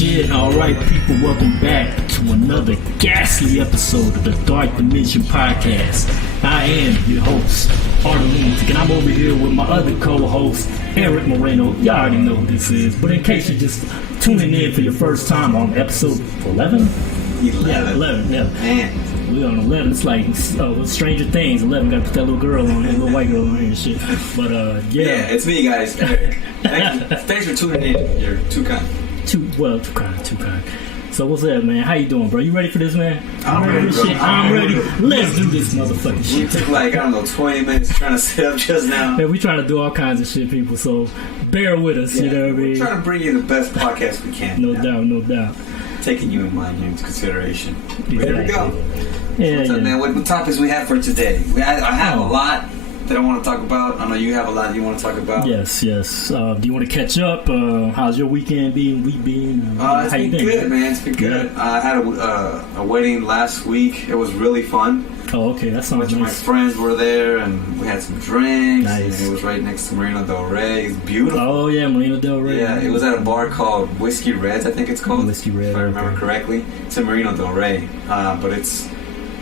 shit. Alright, people, welcome back to another ghastly episode of the Dark Dimension Podcast. I am your host, Arthur Lunatik, and I'm over here with my other co-host, Eric Moreno. Y'all already know who this is, but in case you're just tuning in for your first time on episode 11? 11. Man. We're on 11. It's like Stranger Things. 11 got to put that little girl on here, little white girl on here and shit. But yeah, it's me, guys. Eric. Thanks for tuning in. You're too kind. Too kind. So what's up, man? How you doing, bro? You ready for this, man? I'm ready, bro. I'm ready. Let's do this motherfucking shit. We took 20 minutes trying to set up just now. Man, we trying to do all kinds of shit, people. So bear with us. Yeah, you know what I mean? We're trying to bring you the best podcast we can. No doubt. Taking you in mind here into consideration. Exactly. Here we go. Yeah, what's up, man? What topics we have for today? I have a lot that I want to talk about. I know you have a lot you want to talk about. Yes. Do you want to catch up? How's your week been? It's been good, man. It's been good. Yeah. I had a wedding last week. It was really fun. Oh, okay. That sounds nice. A bunch of my friends were there, and we had some drinks. Nice. And it was right next to Moreno del Rey. It's beautiful. Oh, yeah, Moreno del Rey. Yeah, it was at a bar called Whiskey Reds, I think it's called. Whiskey Red. If I remember correctly. It's in Moreno del Rey. But it's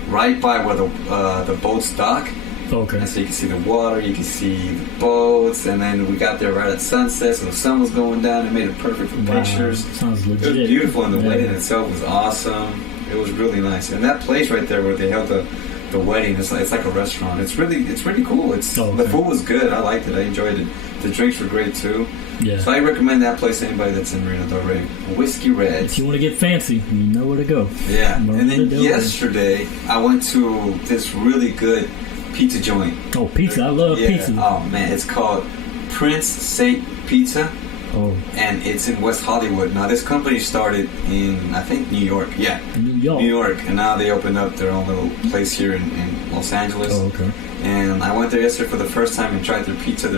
right by where the boats dock. Okay. And so you can see the water, you can see the boats, and then we got there right at sunset, so the sun was going down. It made it perfect for pictures. Sounds legit. It was beautiful, and the wedding itself was awesome. It was really nice. And that place right there where they held the wedding, it's like a restaurant. It's really cool. The food was good. I liked it. I enjoyed it. The drinks were great too. Yeah. So I recommend that place to anybody that's in Moreno del Rey. Whiskey Reds. If you want to get fancy, you know where to go. Yeah. And then yesterday I went to this really good pizza joint. Oh, pizza! I love pizza. Oh man, it's called Prince Saint Pizza. Oh. And it's in West Hollywood. Now this company started in, I think, New York. Yeah. New York. And now they opened up their own little place here in Los Angeles. Oh, okay. And I went there yesterday for the first time and tried their pizza.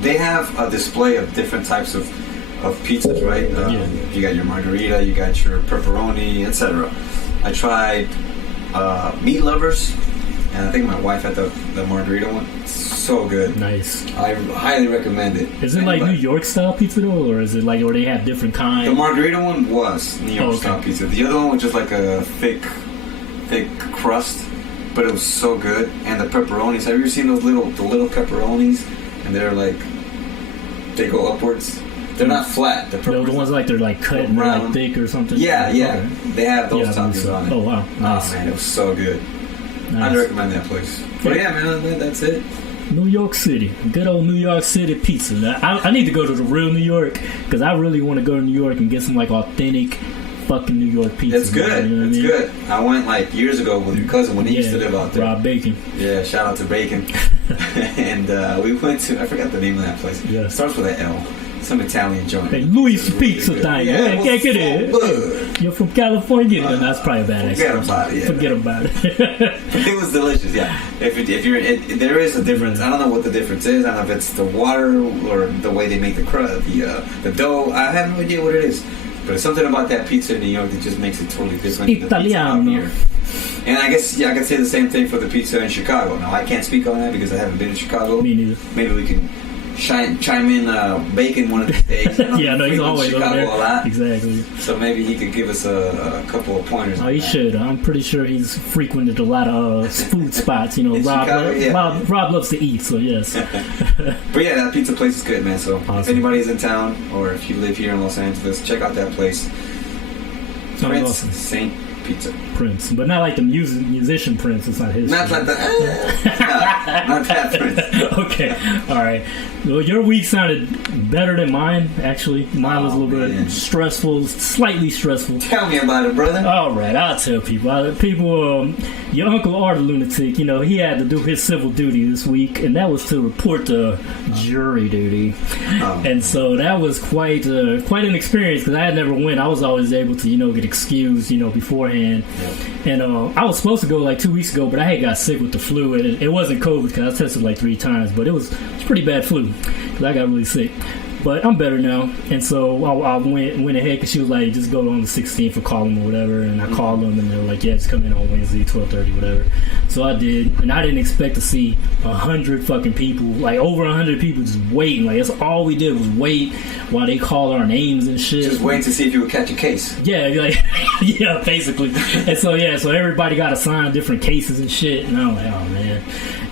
They have a display of different types of pizzas, right? You got your margarita, you got your pepperoni, etc. I tried Meat Lovers. And I think my wife had the margarita one. It's so good. Nice. I highly recommend it. Is it like New York style pizza though, or is it like, or they have different kinds? The margarita one was New York style pizza. The other one was just like a thick crust, but it was so good. And the pepperonis. Have you ever seen the little pepperonis? And they're like, they go upwards. They're not flat. The ones like they're like cut and like thick or something. Yeah. Okay. They have those toppings on it. Oh wow. Nice. Oh man, it was so good. Nice. I'd recommend that place. But yeah, man, that's it. New York City. Good old New York City pizza. Now, I need to go to the real New York because I really want to go to New York and get some like authentic fucking New York pizza. It's good. You know it's good. I went like years ago with your cousin when he used to live out there. Rob Bacon. Yeah, shout out to Bacon. And we went to, I forgot the name of that place. Yeah. It starts with an L. Some Italian joint. Hey, Louis Pizza thing. Yeah, get it. You're from California. That's probably a bad Forget about it. It was delicious. Yeah. If you're, there is a difference. I don't know what the difference is. I don't know if it's the water or the way they make the crust, the dough. I have no idea what it is. But it's something about that pizza in New York that just makes it totally different. Italiano. And I guess I can say the same thing for the pizza in Chicago. Now I can't speak on that because I haven't been to Chicago. Me neither. Maybe we can chime in Bacon one of these days. Yeah, no, he's always over there. A lot. Exactly. So maybe he could give us a couple of pointers. Oh, he should. I'm pretty sure he's frequented a lot of food spots. You know, Rob loves to eat, so yes. But yeah, that pizza place is good, man. So awesome. If anybody's in town or if you live here in Los Angeles, check out that place. Prince awesome. Saint Pizza. Prince, but not like the musician Prince. It's not his. Not like that. Not that Prince. Okay, all right. Well, your week sounded better than mine. Actually, mine was a little bit stressful, slightly stressful. Tell me about it, brother. All right, I'll tell people. Your uncle Arthur Lunatik, you know, he had to do his civil duty this week, and that was to report to jury duty. And so that was quite an experience because I had never went. I was always able to, get excused, beforehand. And I was supposed to go like 2 weeks ago, but I had got sick with the flu. And it wasn't COVID because I tested like 3 times, but it was pretty bad flu because I got really sick. But I'm better now, and so I went ahead because she was like, just go on the 16th or call them or whatever, and I called them, and they were like, yeah, just come in on Wednesday, 12:30, whatever. So I did, and I didn't expect to see 100 fucking people, like over 100 people just waiting. Like that's all we did was wait while they called our names and shit. Just waiting to see if you would catch a case. Yeah, like yeah, basically. And so so everybody got assigned different cases and shit, and I'm like, oh man.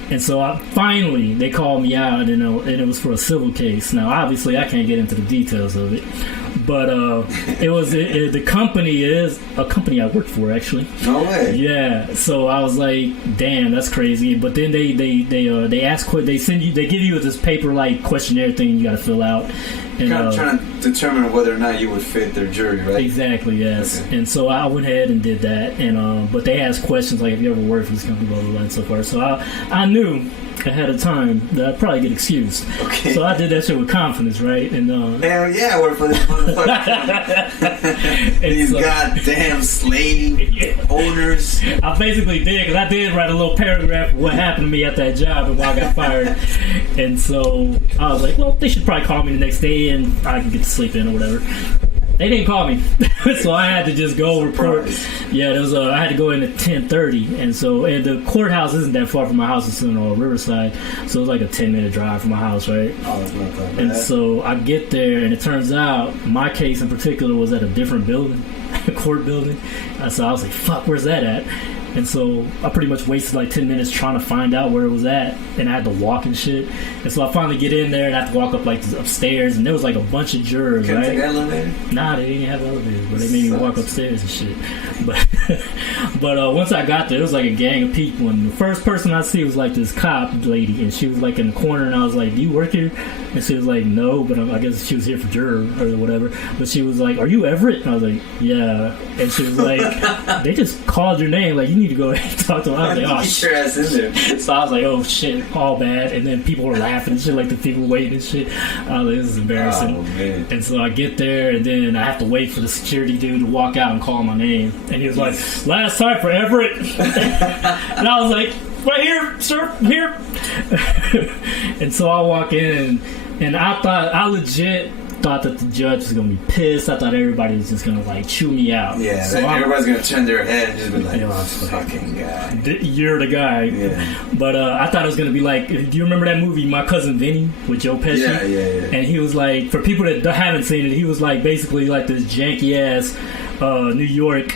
And so finally, they called me out, and it was for a civil case. Now, obviously, I can't get into the details of it, but the company is a company I work for, actually. No way. Yeah. So I was like, damn, that's crazy. But then they ask, they give you this paper like questionnaire thing you got to fill out. And, kind of trying to determine whether or not you would fit their jury, right? Exactly, yes. Okay. And so I went ahead and did that, and but they asked questions like, "Have you ever worked for this company?" Blah blah blah, and so forth. So I knew ahead of time that I'd probably get excused. Okay. So I did that shit with confidence, right? And hell yeah, I work for this motherfucker. These goddamn slave owners. I basically did, because I did write a little paragraph of what happened to me at that job and why I got fired. And so I was like, well, they should probably call me the next day and I can get to sleep in or whatever. They didn't call me, so I had to just go report. Yeah, there was I had to go in at 10:30, and the courthouse isn't that far from my house. It's in Riverside, so it was like a 10-minute drive from my house, right? Oh, it's not that bad. And so I get there, and it turns out my case in particular was at a different building, a court building. So I was like, "Fuck, where's that at?" And so I pretty much wasted like 10 minutes trying to find out where it was at, and I had to walk and shit. And so I finally get in there, and I have to walk up like upstairs, and there was like a bunch of jurors, Couldn't right? take elevator? Nah, they didn't have elevators, but they made me walk upstairs and shit. But once I got there, it was like a gang of people, and the first person I see was like this cop lady, and she was like in the corner, and I was like, "Do you work here?" And she was like, "No," but I guess she was here for juror or whatever. But she was like, "Are you Everett?" And I was like, "Yeah." And she was like, "They just called your name, like you need to go and talk to him." I was like, "Oh shit." Your ass in there. So I was like, "Oh shit, all bad." And then people were laughing and shit, like the people waiting and shit. I was like, "This is embarrassing." Oh, man. And so I get there, and then I have to wait for the security dude to walk out and call my name. And he was like, "Last time for Everett." And I was like, "Right here, sir, here." And so I walk in, and I legit thought that the judge was gonna be pissed. I thought everybody was just gonna like chew me out. Yeah, so everybody's gonna turn their head and just be like, "Fucking guy, you're the guy." Yeah. But I thought it was gonna be like, do you remember that movie My Cousin Vinny with Joe Pesci? Yeah. And he was like, for people that haven't seen it, he was like basically like this janky ass New York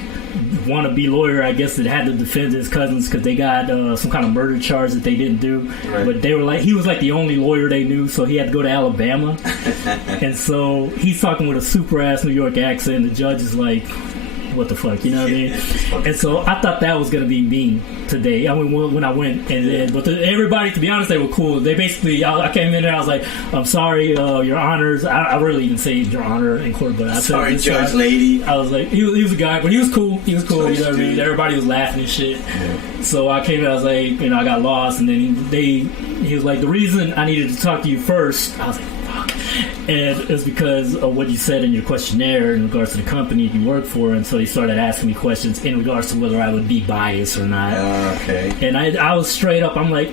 wannabe lawyer, I guess, that had to defend his cousins because they got some kind of murder charge that they didn't do. Right. But they were like, he was like the only lawyer they knew, so he had to go to Alabama. And so he's talking with a super ass New York accent. The judge is like, what the fuck, you know what I mean? And so I thought that was gonna be me today. I mean, when I went, but everybody, to be honest, they were cool. They basically, I came in there, I was like, "I'm sorry, Your Honors." I really even say Your Honor in court, but I sorry, said, Judge Lady. I was like, he was a guy, but he was cool. He was cool. You know what I mean? Everybody was laughing and shit. Yeah. So I came in, I was like, I got lost, and then he was like, "The reason I needed to talk to you first," I was like, "Fuck." And it's because of what you said in your questionnaire in regards to the company you work for. And so he started asking me questions in regards to whether I would be biased or not. Okay. And I was straight up, I'm like,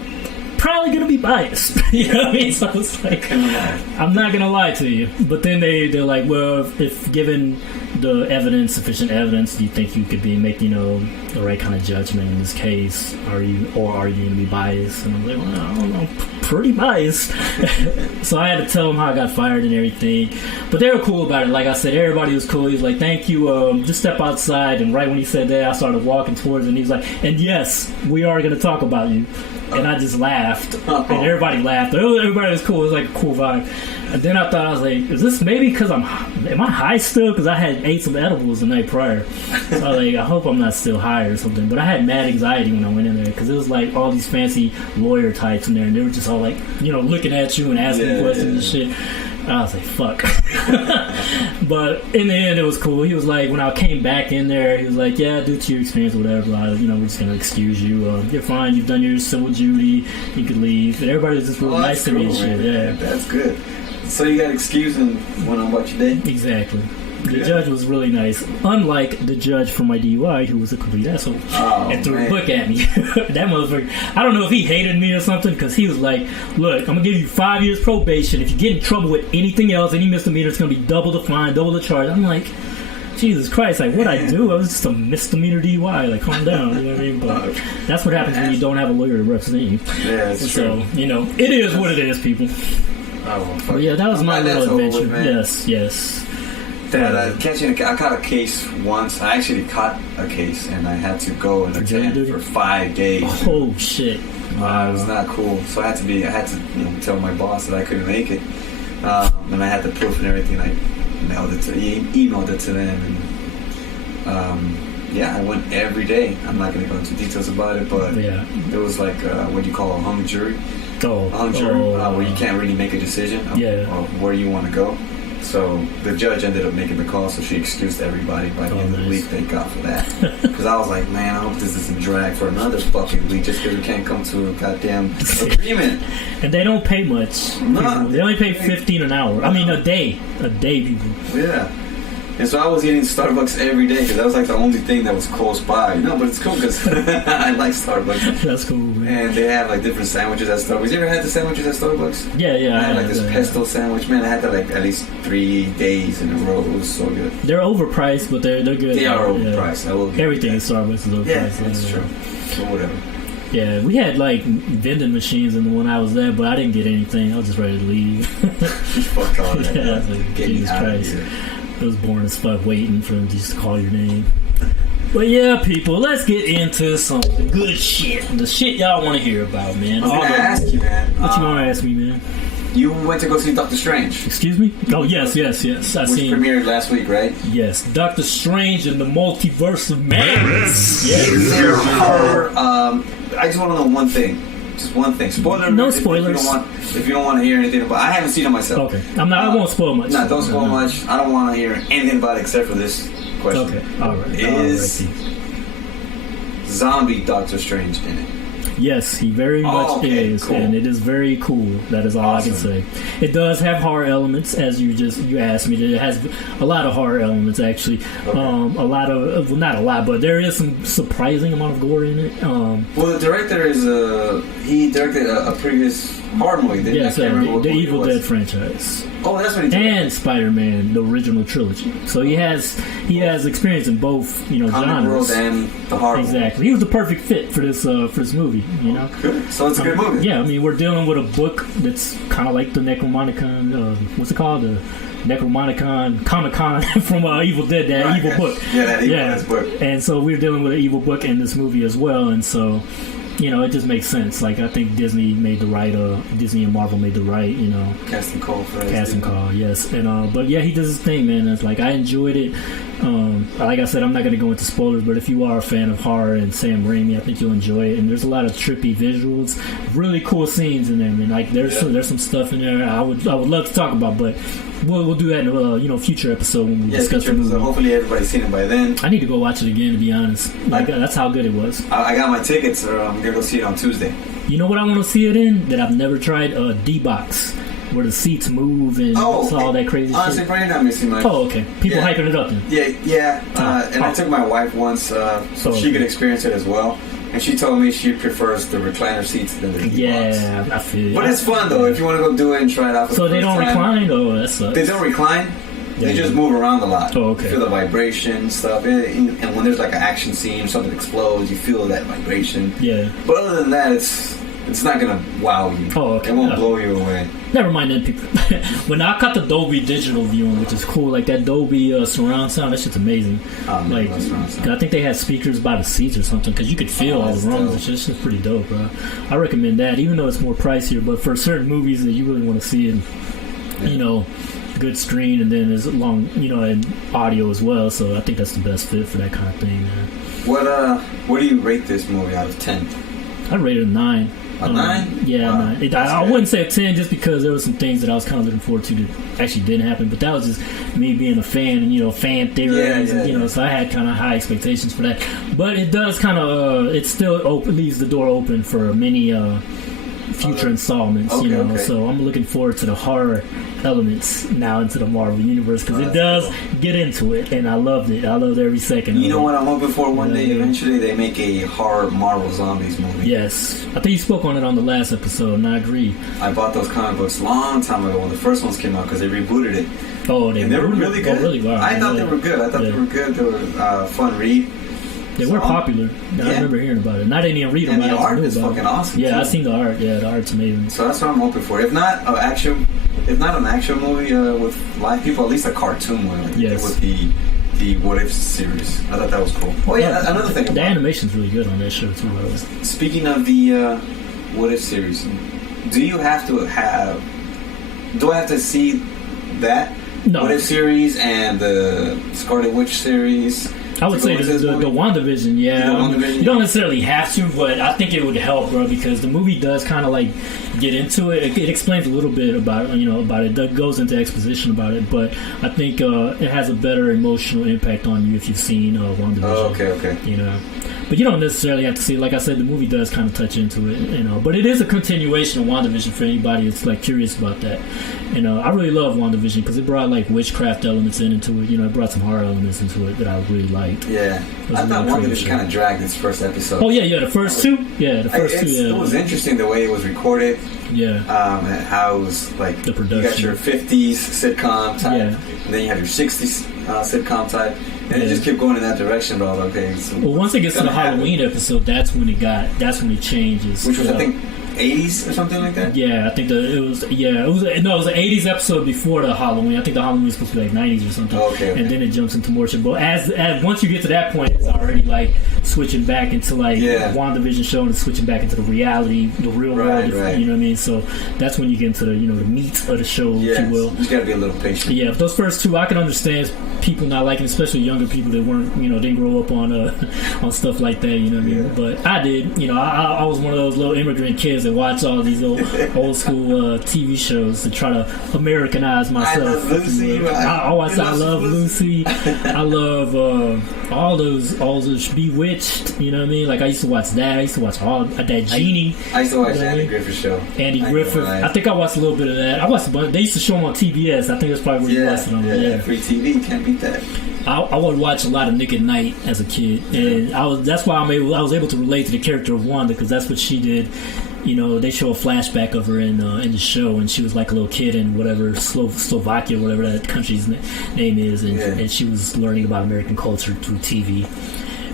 probably going to be biased. You know what I mean? So I was like, I'm not going to lie to you. But then they're like, well, if given the evidence, sufficient evidence, do you think you could be making, the right kind of judgment in this case? Are you going to be biased? And I'm like, well, I don't know, pretty biased. So I had to tell them how I got fired and everything. But they were cool about it. Like I said, everybody was cool. He was like, "Thank you. Just step outside." And right when he said that, I started walking towards him. And he was like, "And yes, we are going to talk about you." And I just laughed. And everybody laughed. Everybody was cool. It was like a cool vibe. And then I thought, I was like, is this maybe because am I high still? Because I had ate some edibles the night prior. So I was like, I hope I'm not still high or something. But I had mad anxiety when I went in there because it was like all these fancy lawyer types in there. And they were just all like, looking at you and asking questions and shit. I was like, fuck. But in the end, it was cool. He was like, when I came back in there, he was like, yeah, due to your experience or whatever, we're just going to excuse you. You're fine. You've done your civil duty. You could leave. And everybody was just real nice to me and shit. Yeah. That's good. So you got excused and went on about your day? Exactly. The judge was really nice. Unlike the judge for my DUI, who was a complete asshole and threw a book at me. That motherfucker. I don't know if he hated me or something, because he was like, "Look, I'm gonna give you 5 years probation. If you get in trouble with anything else, any misdemeanor, it's gonna be double the fine, double the charge." I'm like, Jesus Christ, like, what'd I do? I was just a misdemeanor DUI. Like, calm down. You know what I mean? But that's what happens when you don't have a lawyer to represent you. Yeah, that's true. So, you know, it is what it is, people. Oh, but yeah, that was my little adventure. With, yes. I caught a case once. I actually caught a case, and I had to go and attend for 5 days. Oh, shit. It was not cool. So I had to tell my boss that I couldn't make it. And I had the proof and everything. I emailed it to them, and I went every day. I'm not going to go into details about it, but it was like what you call a hung jury. A hung jury where you can't really make a decision of where you want to go. So the judge ended up making the call, so she excused everybody by the end of the week. Thank God for that. Because I was like, man, I hope this doesn't drag for another fucking week just because we can't come to a goddamn agreement. And they don't pay much. No. They only pay $15 an hour. I mean, a day. A day, people. Yeah. And so I was eating Starbucks every day because that was like the only thing that was close by. No, but it's cool because I like Starbucks. That's cool, man. And they have like different sandwiches at Starbucks. You ever had the sandwiches at Starbucks? Yeah. I had like this pesto sandwich. Man, I had that like at least 3 days in a row. It was so good. They're overpriced, but they're good. They are overpriced. I will give everything at Starbucks is overpriced. Yeah, that's true. So whatever. Yeah, we had like vending machines in the one I was there, but I didn't get anything. I was just ready to leave. Fuck all that. I was like, Jesus Christ. It was boring as fuck waiting for them just to call your name. But yeah, people, let's get into some good shit. The shit y'all want to hear about, man. I was going to ask you, man. What you want to ask me, man? You went to go see Doctor Strange. Excuse me? Oh, yes. Which premiered last week, right? Yes. Doctor Strange and the Multiverse of Madness. Yes. I just want to know one thing. Just one thing. Spoiler. No spoilers. If you don't want to hear anything about it. I haven't seen it myself. Okay. I won't spoil much. No, don't spoil much. I don't want to hear anything about it except for this question. Okay. All right. Is zombie Doctor Strange in it? Yes, he very much is, cool. And it is very cool. That is all I can say. It does have horror elements, as you asked me. It has a lot of horror elements, actually. Okay. A lot of, well, not a lot, but there is some surprising amount of gore in it. Well, the director is he directed a previous horror movie. Yes, the Evil Dead franchise. Oh, that's what he did. And Spider-Man, the original trilogy. So he has experience in both, Comic genres. World and the horror. Exactly. He was the perfect fit for this movie. Good. So it's a good movie. Yeah, I mean, we're dealing with a book that's kind of like the Necromonicon. What's it called? The Necromonicon Comic-Con from Evil Dead. That evil book. Yeah, that evil Dead book. And so we're dealing with an evil book in this movie as well. And so, it just makes sense. Like, I think Disney and Marvel made the right, casting call for that. Casting call, yes. And but yeah, he does his thing, man. It's like, I enjoyed it. Like I said, I'm not going to go into spoilers, but if you are a fan of horror and Sam Raimi, I think you'll enjoy it. And there's a lot of trippy visuals, really cool scenes in there, man. Like, there's some stuff in there I would love to talk about, but we'll do that in a future episode when we discuss the movie. Hopefully everybody's seen it by then. I need to go watch it again, to be honest. Like, that's how good it was. I got my tickets, so I'm gonna go see it on Tuesday. You know what I want to see it in that I've never tried? D-Box, where the seats move and all that crazy shit. Honestly, probably not missing much. Oh, okay. People hyping it up then. Yeah. And I took my wife once, so she could experience it as well. And she told me she prefers the recliner seats than the D-Box. Yeah, I feel it. But it's fun, though, if you want to go do it and try it out. So they don't recline? Oh, that sucks. They don't recline. They just move around a lot. Oh, okay. You feel the vibration stuff. And when there's like an action scene or something explodes, you feel that vibration. Yeah. But other than that, it's not going to wow you. Oh, okay. It won't blow you away. Never mind then, people. When I got the Dolby digital viewing, which is cool, like that Dolby surround sound, that shit's amazing. Like, I think they had speakers by the seats or something, because you could feel all the rooms. It's just pretty dope, bro. I recommend that, even though it's more pricier, but for certain movies that you really want to see in, good screen, and then there's long, and audio as well, so I think that's the best fit for that kind of thing, man. What do you rate this movie out of 10? I'd rate it a 9. A 9? Yeah, wow. 9. I wouldn't say a 10 just because there were some things that I was kind of looking forward to that actually didn't happen, but that was just me being a fan and, fan theories, so I had kind of high expectations for that. But it does kind of, it still leaves the door open for many future installments. Okay, you know, okay. so I'm looking forward to the horror elements now into the Marvel universe because it does get into it, and I loved it. I loved every second. You know of what it. I'm hoping for one day? Eventually, they make a horror Marvel Zombies movie. Yes, I think you spoke on it on the last episode, and I agree. I bought those comic books a long time ago when the first ones came out because they rebooted it. Oh, and they were really good. Really well. I thought they were good. I thought they were good. They were fun read. They were popular. I remember hearing about it. And I didn't even read them. And the art is fucking awesome. Yeah, too. I've seen the art. Yeah, the art's amazing. So that's what I'm hoping for. If not an action movie with live people, at least a cartoon one. Like they did with the What If series. I thought that was cool. Oh yeah, another thing. The animation's really good on that show too. Speaking of the What If series, do I have to see that? No. What If series and the Scarlet Witch series? I would say the WandaVision, you don't necessarily have to, but I think it would help, bro, because the movie does kind of like get into it. It explains a little bit about it. It goes into exposition about it, but I think it has a better emotional impact on you if you've seen WandaVision. Oh, okay. You know, but you don't necessarily have to see it. Like I said, the movie does kind of touch into it, you know. But it is a continuation of WandaVision for anybody that's like curious about that. You know, I really love WandaVision because it brought like witchcraft elements into it. You know, it brought some horror elements into it that I really liked. Yeah, I thought WandaVision kind of dragged its first episode. Oh yeah, the first two. Yeah, the first two. Yeah, it was interesting the way it was recorded. Yeah. And how it was like the production. You got your 50s sitcom type, and then you have your 60s sitcom type. And it just kept going in that direction, bro. Okay. So well, once it gets to the Halloween episode, that's when it changes. Which was, I think, 80s or something like that. Yeah, I think it was an 80s episode before the Halloween. I think the Halloween was supposed to be like 90s or something. Okay. And then it jumps into more shit. But as once you get to that point, it's already like switching back into like WandaVision show and switching back into the reality, the real world. Right. You know what I mean? So that's when you get into the the meat of the show, if you will. You just gotta be a little patient. Yeah, those first two, I can understand people not liking, especially younger people that weren't, didn't grow up on stuff like that. You know what I mean? But I did. I was one of those little immigrant kids that watch all these old school TV shows to try to Americanize myself. I love Lucy. I love Lucy. I love all those Bewitched. You know what I mean? Like I used to watch that. I used to watch all that Genie. I used to watch the Andy Griffith show. Andy Griffith. I think I watched a little bit of that. I watched a bunch. They used to show them on TBS. I think that's probably where you watched it on. Yeah, free TV. Can't beat that. I would watch a lot of Nick at Night as a kid, and that's why I was able to relate to the character of Wanda, because that's what she did. They show a flashback of her in the show, and she was like a little kid in whatever Slovakia, whatever that country's name is, and she was learning about American culture through TV.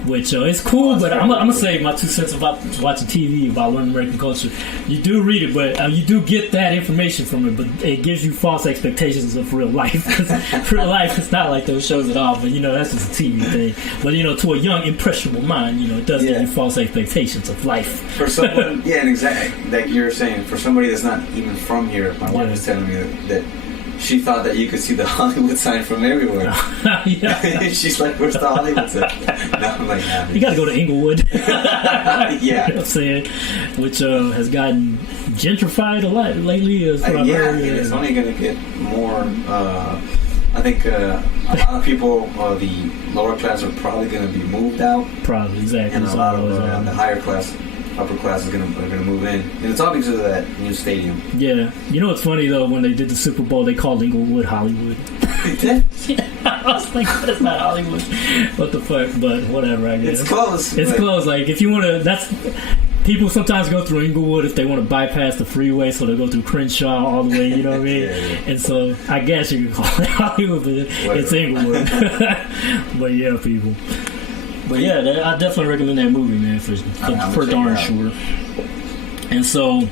Which is cool, but I'm gonna say my 2 cents about watching TV, about learning American culture. You do read it, but you do get that information from it, but it gives you false expectations of real life. Because real life, it's not like those shows at all. But that's just a TV thing. But to a young, impressionable mind, it does give you false expectations of life. For someone, and exactly like you're saying, for somebody that's not even from here, my wife was telling me that she thought that you could see the Hollywood sign from everywhere. She's like, "Where's the Hollywood sign?" No, I'm like, nah, you got to go to Inglewood. Yeah, you know what I'm saying, which has gotten gentrified a lot lately. As it's only going to get more. I think a lot of people, the lower class, are probably going to be moved out. Probably, exactly. And a lot of the higher class. Upper class are gonna move in, and it's all because of that new stadium. Yeah, what's funny though? When they did the Super Bowl, they called Inglewood Hollywood. They did? I was like, that's not Hollywood. What the fuck? But whatever, I guess. It's close. It's close. Like if you want to, people sometimes go through Inglewood if they want to bypass the freeway, so they go through Crenshaw all the way. You know what I mean? And so I guess you can call it Hollywood, but it's Inglewood. But yeah, people. But yeah, I definitely recommend that movie, man, for darn sure. And so,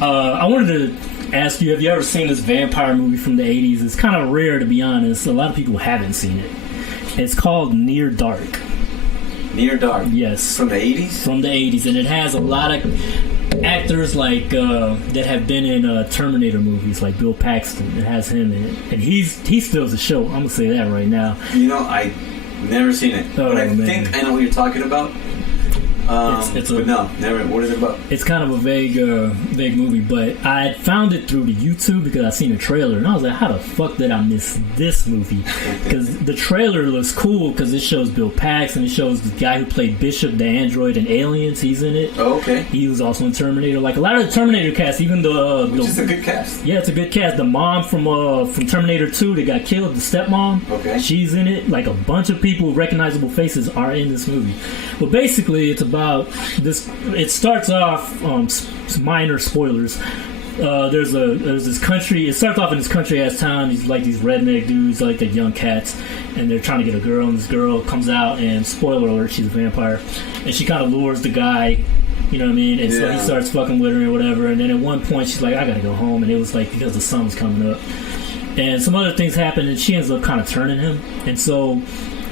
I wanted to ask you, have you ever seen this vampire movie from the 80s? It's kind of rare, to be honest. A lot of people haven't seen it. It's called Near Dark. Near Dark? Yes. From the 80s? From the 80s. And it has a lot of actors like that have been in Terminator movies, like Bill Paxton. It has him in it. And he steals the show. I'm going to say that right now. Never seen it, but I think I know what you're talking about. But no, never. What is it about? It's kind of a vague movie, but I found it through the YouTube because I seen a trailer, and I was like, how the fuck did I miss this movie? Because the trailer looks cool because it shows Bill Paxton, it shows the guy who played Bishop, the android in Aliens, he's in it. Oh, okay. He was also in Terminator. Like a lot of the Terminator cast, even which is a good cast. Yeah, it's a good cast. The mom from Terminator 2 that got killed, the stepmom, she's in it. Like a bunch of people with recognizable faces are in this movie. But basically, it's about this. It starts off minor spoilers. There's this country. It starts off in this country ass town. These redneck dudes, like the young cats, and they're trying to get a girl. And this girl comes out, and spoiler alert, she's a vampire, and she kind of lures the guy. You know what I mean? And so he starts fucking with her and whatever. And then at one point, she's like, I gotta go home. And it was like because the sun was coming up, and some other things happen, and she ends up kind of turning him, and so.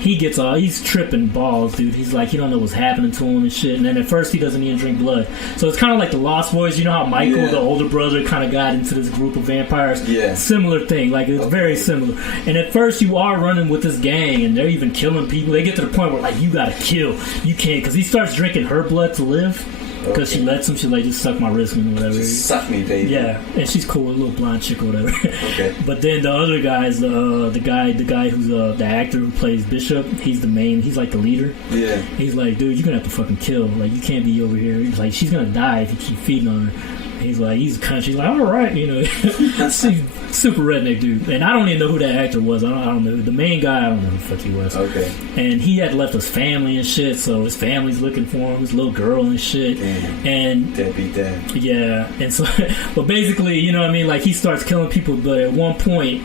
He's tripping balls, dude. He's like, he don't know what's happening to him and shit. And then at first, he doesn't even drink blood. So it's kind of like the Lost Boys. You know how Michael, the older brother, kind of got into this group of vampires? Yeah. Similar thing. Like, it's very similar. And at first, you are running with this gang, and they're even killing people. They get to the point where, like, you gotta kill. You can't, because he starts drinking her blood to live. Because she lets him, she's like, just suck my wrist or whatever. Just suck me, baby. Yeah, and she's cool, a little blonde chick or whatever. Okay. But then the other guys, the guy who's the actor who plays Bishop, he's the main, he's like the leader. Yeah. He's like, dude, you're gonna have to fucking kill. Like, you can't be over here. He's like, she's gonna die if you keep feeding on her. He's like, he's a country. He's like, all right, you know, super redneck dude. And I don't even know who that actor was. I don't know the main guy. I don't know who the fuck he was. Okay. And he had left his family and shit, so his family's looking for him. His little girl and shit. Damn. And deadbeat dad. Yeah, and so, but basically, you know what I mean. Like he starts killing people, but at one point.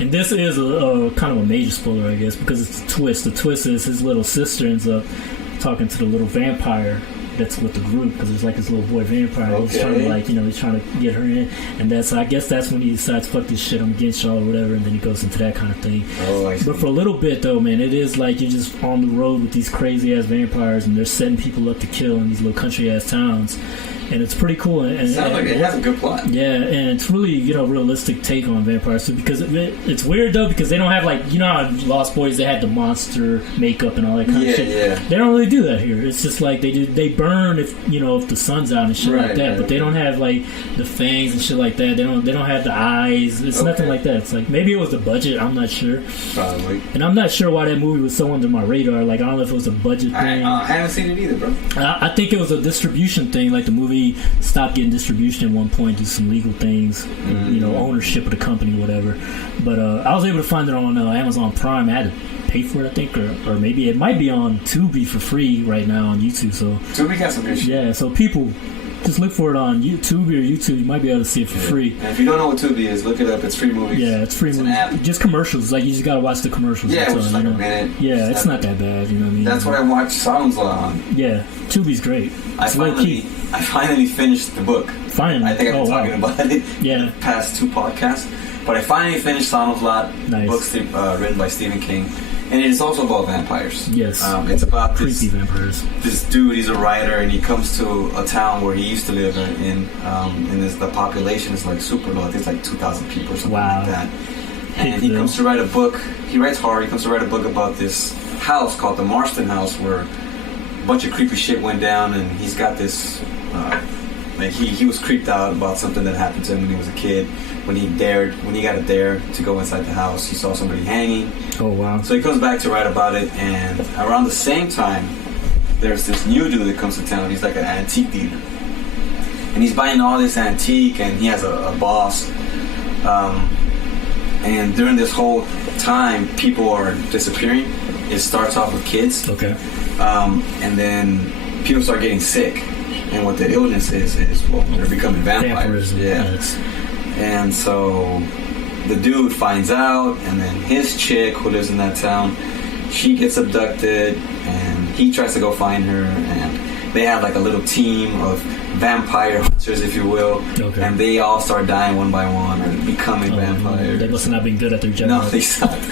And this is a kind of a major spoiler, I guess, because it's a twist. The twist is his little sister ends up talking to the little vampire that's with the group, because it's like his little boy vampire. Okay. He's trying to, like, you know, he's trying to get her in, and I guess that's when he decides, fuck this shit, I'm against y'all or whatever, and then he goes into that kind of thing. Oh, I see. But for a little bit though, man, it is like you're just on the road with these crazy ass vampires, and they're setting people up to kill in these little country ass towns. And it's pretty cool. And sounds like it has a good plot. Yeah, and it's really, you know, realistic take on vampires too, because it's weird though, because they don't have, like, you know how Lost Boys, they had the monster makeup and all that kind of shit. Yeah. They don't really do that here. It's just like they burn if the sun's out and shit like that. But they don't have like the fangs and shit like that. They don't have the eyes. It's nothing like that. It's like maybe it was the budget. I'm not sure. Probably. And I'm not sure why that movie was so under my radar. Like, I don't know if it was a budget thing. I haven't seen it either, bro. I think it was a distribution thing. Like, the movie stopped getting distribution at one point due to some legal things, you know, ownership of the company or whatever. But I was able to find it on Amazon Prime. I had to pay for it, I think, or maybe it might be on Tubi for free right now on YouTube. So Tubi got some good shit. Yeah, so people just look for it on YouTube or YouTube. You might be able to see it for free. And if you don't know what Tubi is, look it up. It's free movies. Yeah, it's free movies. An app. Just commercials. Like, you just gotta watch the commercials. Yeah, which is like a minute. Yeah, it's not that bad. You know what I mean? That's what I watched Sounds on. Yeah, Tubi's great. I finally finished the book. Finally. I think I've been talking about it in the past 2 podcasts. But I finally finished Sound of Lot, books written by Stephen King. And it is also about vampires. Yes. It's about creepy vampires. This dude, he's a writer, and he comes to a town where he used to live in. The population is like super low. I think it's like 2,000 people or something like that. And he comes to write a book. He writes horror. He comes to write a book about this house called the Marston House, where a bunch of creepy shit went down, and he's got this... like he was creeped out about something that happened to him when he was a kid. When he got a dare to go inside the house, he saw somebody hanging. Oh, wow. So he comes back to write about it, and around the same time, there's this new dude that comes to town. He's like an antique dealer. And he's buying all this antique, and he has a boss. And during this whole time, people are disappearing. It starts off with kids. Okay. And then people start getting sick. And what the illness is well, they're becoming vampires. Vampirism, yeah. Yes. And so the dude finds out, and then his chick who lives in that town, she gets abducted, and he tries to go find her, and they have like a little team of vampire hunters, if you will, and they all start dying one by one and becoming vampires. They must have not been good at their job. No, they sucked.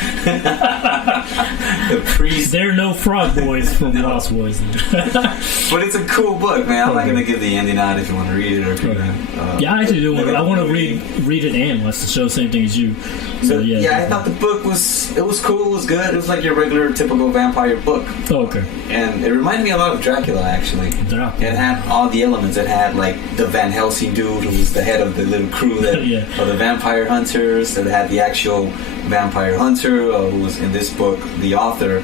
the priest. There are no frog boys from Lost Boys. But it's a cool book, man. I'm not gonna give the ending out if you want to read it or if you're gonna. Yeah, I actually do want. I want to read it and watch the show. Same thing as you. So yeah, I thought the book was cool. It was good. It was like your regular, typical vampire book. Oh, okay. And it reminded me a lot of Dracula, actually. Dracula. It had all the elements. It had like the Van Helsing dude who was the head of the little crew that of the vampire hunters. It had the actual vampire hunter who was in this book. The author,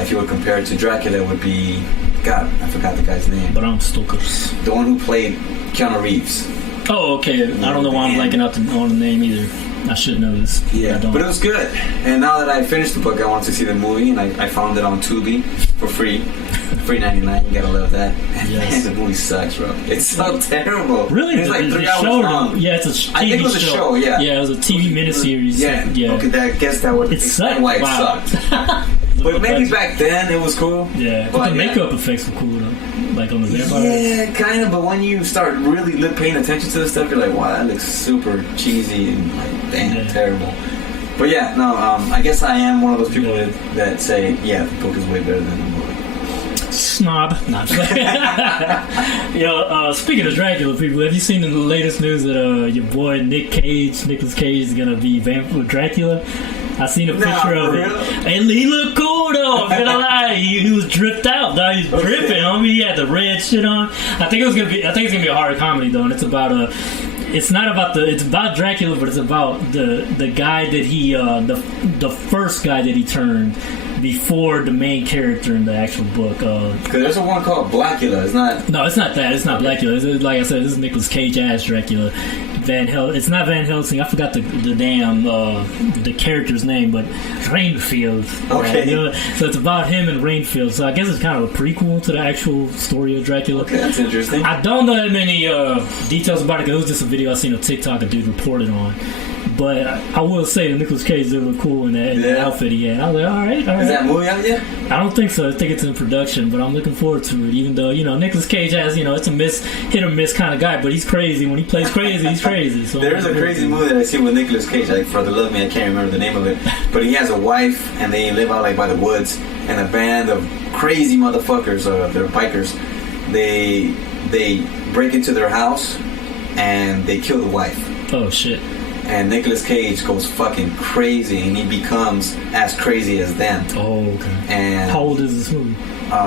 if you would compare it to Dracula, would be God. I forgot the guy's name. Bram Stoker's. The one who played Keanu Reeves. Oh, okay. I don't know why I'm blanking out on the name either. I should know this. Yeah, but it was good. And now that I finished the book, I wanted to see the movie, and I found it on Tubi for free. $3.99. You gotta love that. Yes. And the movie sucks, bro. It's so terrible. Really? It's like 3 hours long. Yeah, it's a TV I think it was a show, yeah. Yeah, it was a TV miniseries. Yeah. Okay, I guess that would explain why it sucked. But maybe back then it was cool. Yeah, but the makeup effects were cool though. Like on the vampires. Yeah, kind of. But when you start really paying attention to this stuff, you're like, wow, that looks super cheesy and like, damn, terrible. But yeah, no, I guess I am one of those people that say, yeah, the book is way better than the movie. Snob. Not speaking of Dracula, people, have you seen in the latest news that your boy Nicolas Cage is gonna be Dracula? I seen a picture of it, and he looked cool though. I'm gonna lie, he was dripped out. Though. He was dripping. Homie, he had the red shit on. I think it's gonna be a horror comedy though, and it's about it's about Dracula, but it's about the guy that he the first guy that he turned before the main character in the actual book. Because there's a one called Blackula. It's not. No, it's not that. It's not Blackula. Like I said, this is Nicolas Cage as Dracula. It's not Van Helsing. I forgot the damn the character's name, but Rainfield. Okay. So it's about him and Rainfield. So I guess it's kind of a prequel to the actual story of Dracula. Okay, that's interesting. I don't know that many details about it because it was just a video I seen on TikTok a dude reported on. But I will say that Nicolas Cage did look cool in that outfit he had. I was like, all right. Is that movie out yet? I don't think so. I think it's in production, but I'm looking forward to it. Even though Nicolas Cage has it's a hit or miss kind of guy, but he's crazy. When he plays crazy, he's crazy. So there's a crazy movie that I see with Nicolas Cage. Like for the love of me, I can't remember the name of it. But he has a wife, and they live out like by the woods, and a band of crazy motherfuckers, they're bikers. They break into their house, and they kill the wife. Oh shit. And Nicolas Cage goes fucking crazy, and he becomes as crazy as them. Oh, okay. And how old is this movie?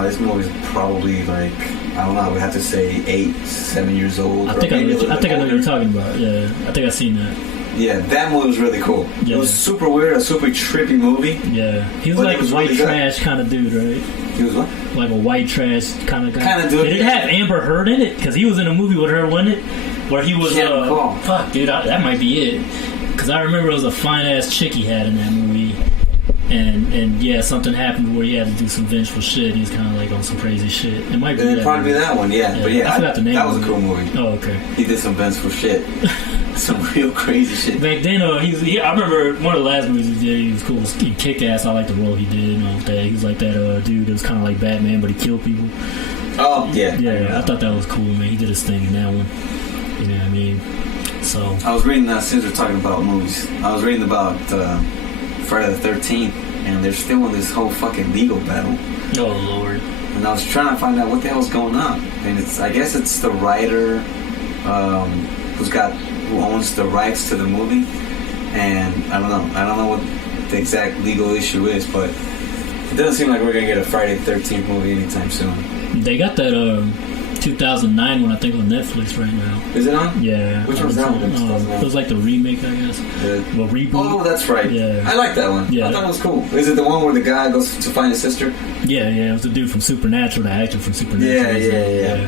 This movie's probably like, I don't know, I would have to say 8-7 years old. I think I know what you're talking about. Yeah, I think I've seen that. Yeah, that movie was really cool. Yeah. It was super weird, a super trippy movie. Yeah, he was like a white really trash kind of dude, right? He was what? Like a white trash kind of guy. Kind of dude. Did it have Amber Heard in it? Because he was in a movie with her, wasn't it? Where he was, fuck, dude, that might be it. Because I remember it was a fine-ass chick he had in that movie. And yeah, something happened where he had to do some vengeful shit. He was kind of like on some crazy shit. It might be that. It'd probably be that one, yeah. But yeah, I forgot the name. That was a cool movie. Oh, okay. He did some vengeful shit. Some real crazy shit. Back then, I remember one of the last movies he did. He was cool. He kicked ass. I like the role he did. And all that. He was like that dude that was kind of like Batman, but he killed people. Oh yeah. Yeah, I thought that was cool, man. He did his thing in that one. You know what I mean? So I was reading since we're talking about movies. I was reading about Friday the 13th, and they're still in this whole fucking legal battle. Oh Lord! And I was trying to find out what the hell's going on. And I guess it's the writer who owns the rights to the movie. And I don't know what the exact legal issue is, but it doesn't seem like we're gonna get a Friday the 13th movie anytime soon. They got that 2009 one, I think, on Netflix right now. Is it on? Yeah. Which one's that one? It was like the remake, I guess. Well, reboot. Oh, that's right. Yeah. I like that one. Yeah. I thought it was cool. Is it the one where the guy goes to find his sister? Yeah. It was the dude from Supernatural, the actor from Supernatural. Yeah.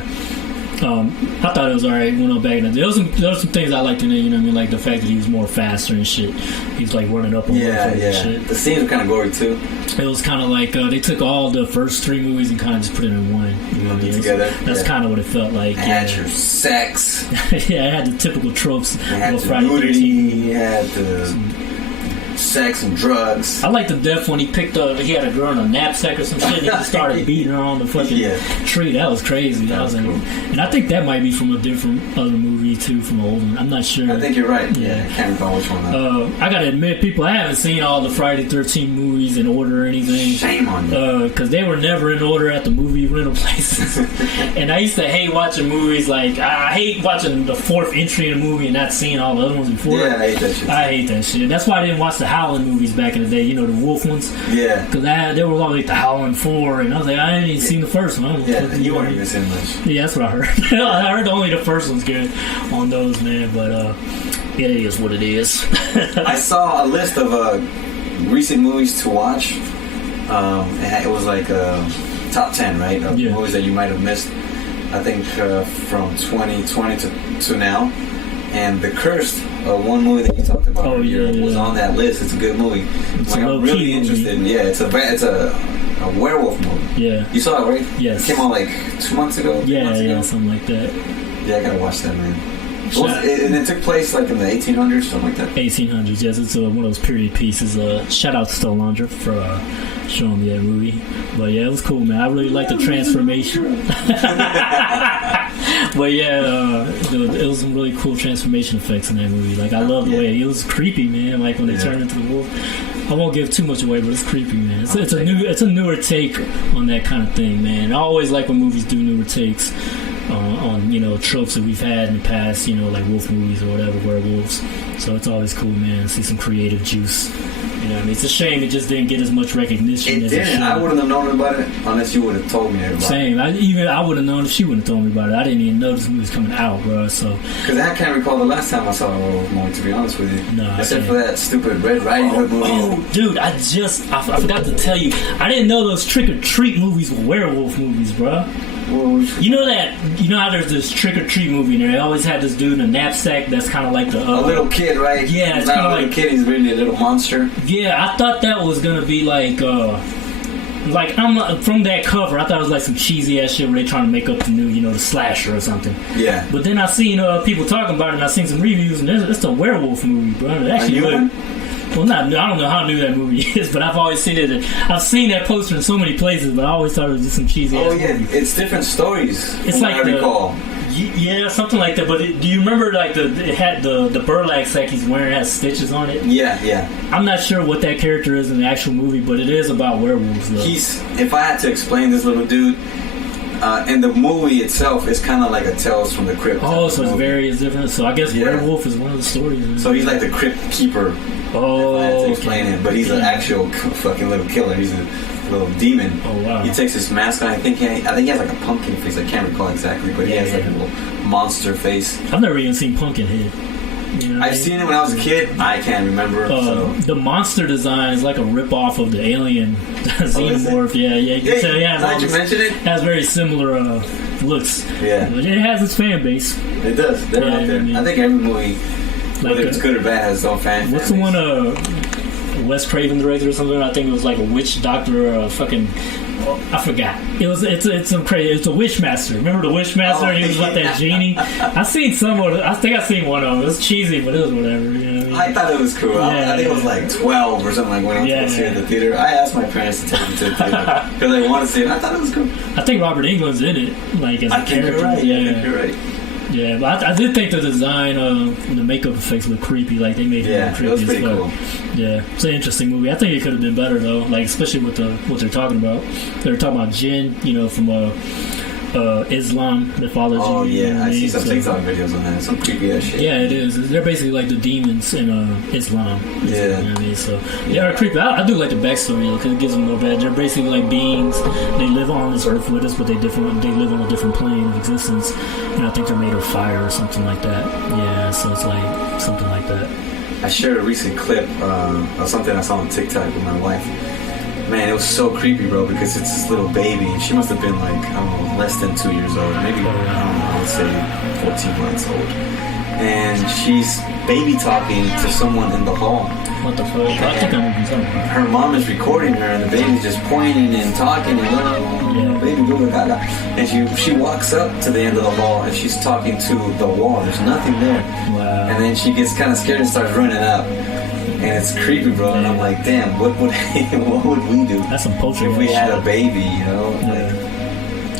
I thought it was alright. Went on back in the day. There was some things I liked in it. You know what I mean? Like the fact that he was more faster and shit. He was like running up on and shit. The scenes were kind of gory too. It was kind of like they took all the first 3 movies and kind of just put it in one. You know what I mean? Together. That's kind of what it felt like. It had your sex. Yeah, it had the typical tropes. It had the nudity. It had the sex and drugs. I like the death when he had a girl in a knapsack or some shit and he just started beating her on the fucking tree. That was crazy. That was cool. And I think that might be from a different other movie too, from an old one. I'm not sure. I think you're right. Yeah, I can't recall which one. I gotta admit, people, I haven't seen all the Friday 13 movies in order or anything. Shame on you. Because they were never in order at the movie rental places. And I used to hate watching movies like, I hate watching the fourth entry in a movie and not seeing all the other ones before. Yeah, I hate that shit. I hate that shit. That's why I didn't watch the Howling movies back in the day, the wolf ones. Yeah. Because they were all like the Howling 4, and I was like, I ain't even seen the first one. You weren't even seeing much. Yeah, that's what I heard. I heard only the first one's good on those, man, but it is what it is. I saw a list of recent movies to watch. It was like top 10, right? Of movies that you might have missed. I think from 2020 to now. And The Cursed, one movie that you talked about earlier, was on that list. It's a good movie. I'm really interested in. Yeah, it's a werewolf movie. Yeah. You saw it, right? Yes. It came out like 2 months ago. Yeah, something like that. Yeah, I gotta watch that, man. And it took place like in the 1800s, something like that. 1800s, yes. It's one of those period pieces. Shout out to Stolandra for showing me that movie. But yeah, it was cool, man. I really liked the transformation. But yeah, it was some really cool transformation effects in that movie. Like, I love the way it was creepy, man. Like when they turned into the wolf. I won't give too much away, but it's creepy, man. It's a newer take on that kind of thing, man. I always like when movies do newer takes on tropes that we've had in the past, like wolf movies or whatever, werewolves. So it's always cool, man, to see some creative juice. You know what I mean? It's a shame it just didn't get as much recognition as it should. I wouldn't have known about it unless you would have told me about it. Same. I would have known if she wouldn't have told me about it. I didn't even know this movie was coming out, bro. So because I can't recall the last time I saw a werewolf movie, to be honest with you. No, except for that stupid Red Riding Hood movie. Oh, dude, I forgot to tell you. I didn't know those Trick or Treat movies were werewolf movies, bro. You know how there's this Trick or Treat movie, and they always had this dude in a knapsack that's kind of like a little kid, right? Yeah, it's not a little kid. He's really a little monster. Yeah, I thought that was gonna be like I'm from that cover. I thought it was like some cheesy ass shit where they trying to make up the new, the slasher or something. Yeah. But then I seen people talking about it, and I seen some reviews, and it's a werewolf movie, bro. It actually looked. Well, I don't know how new that movie is, but I've always seen it. I've seen that poster in so many places, but I always thought it was just some cheesy. Oh yeah, it's different stories. It's like I recall. Yeah, something like that. But do you remember like it had the burlap sack he's wearing has stitches on it? Yeah. I'm not sure what that character is in the actual movie, but it is about werewolves. Though. If I had to explain this little dude. And the movie itself is kind of like a Tales from the Crypt. Oh, so it's various different. So I guess werewolf is one of the stories. Man. So he's like the crypt keeper. Oh, if I had to explain it, but he's an actual fucking little killer. He's a little demon. Oh wow! He takes his mask on. I think he has like a pumpkin face. I can't recall exactly, but he has like a little monster face. I've never even seen Pumpkinhead. I've seen it when I was a kid. I can't remember. The monster design is like a rip-off of the Alien Xenomorph. Yeah, you can tell. Yeah, glad you mentioned it. It has very similar looks. Yeah, but it has its fan base. It does. They're out there. I think every movie, whether it's good or bad, has its own fan. What's the one? Wes Craven directed or something? I think it was like a witch doctor or a fucking. I forgot. It's some crazy. It's a Wishmaster. Remember the Wishmaster? He was like that genie. I think I seen one of them. It was cheesy, but it was whatever. You know what I mean? I thought it was cool. I think it was like 12 or something. Like when I went to see it in the theater. I asked my parents to take me to the theater because they wanted to see it. I thought it was cool. I think Robert Englund's in it, like as a character. You're right. Yeah, I think you're right. Yeah, but I did think the design, the makeup effects look creepy. Like they made it look creepy. It was pretty cool. Yeah, it's an interesting movie. I think it could have been better though. Like especially with what they're talking about. They're talking about jinn, from Islam mythology. Oh yeah, I see some TikTok videos on that. Some creepy ass shit. Yeah, it is. They're basically like the demons in Islam. Yeah. You know what I mean? So they're creepy. I do like the backstory because it gives them more bad. They're basically like beings. They live on this earth with us, but they live on a different plane of existence. And I think they're made of fire or something like that. Yeah, so it's like something like that. I shared a recent clip of something I saw on TikTok with my wife. Man, it was so creepy, bro, because it's this little baby. She must have been like, I don't know, less than 2 years old. Maybe, I would say 14 months old. And she's baby talking to someone in the hall. What the fuck? I think I'm talking about. Her mom is recording her, and the baby's just pointing and talking and baby boo gaga. And she walks up to the end of the hall, and she's talking to the wall. There's nothing there. Wow. And then she gets kind of scared and starts running up. and it's creepy, bro. And I'm like, damn, what would we do? That's some poultry if we had shit. a baby, you know?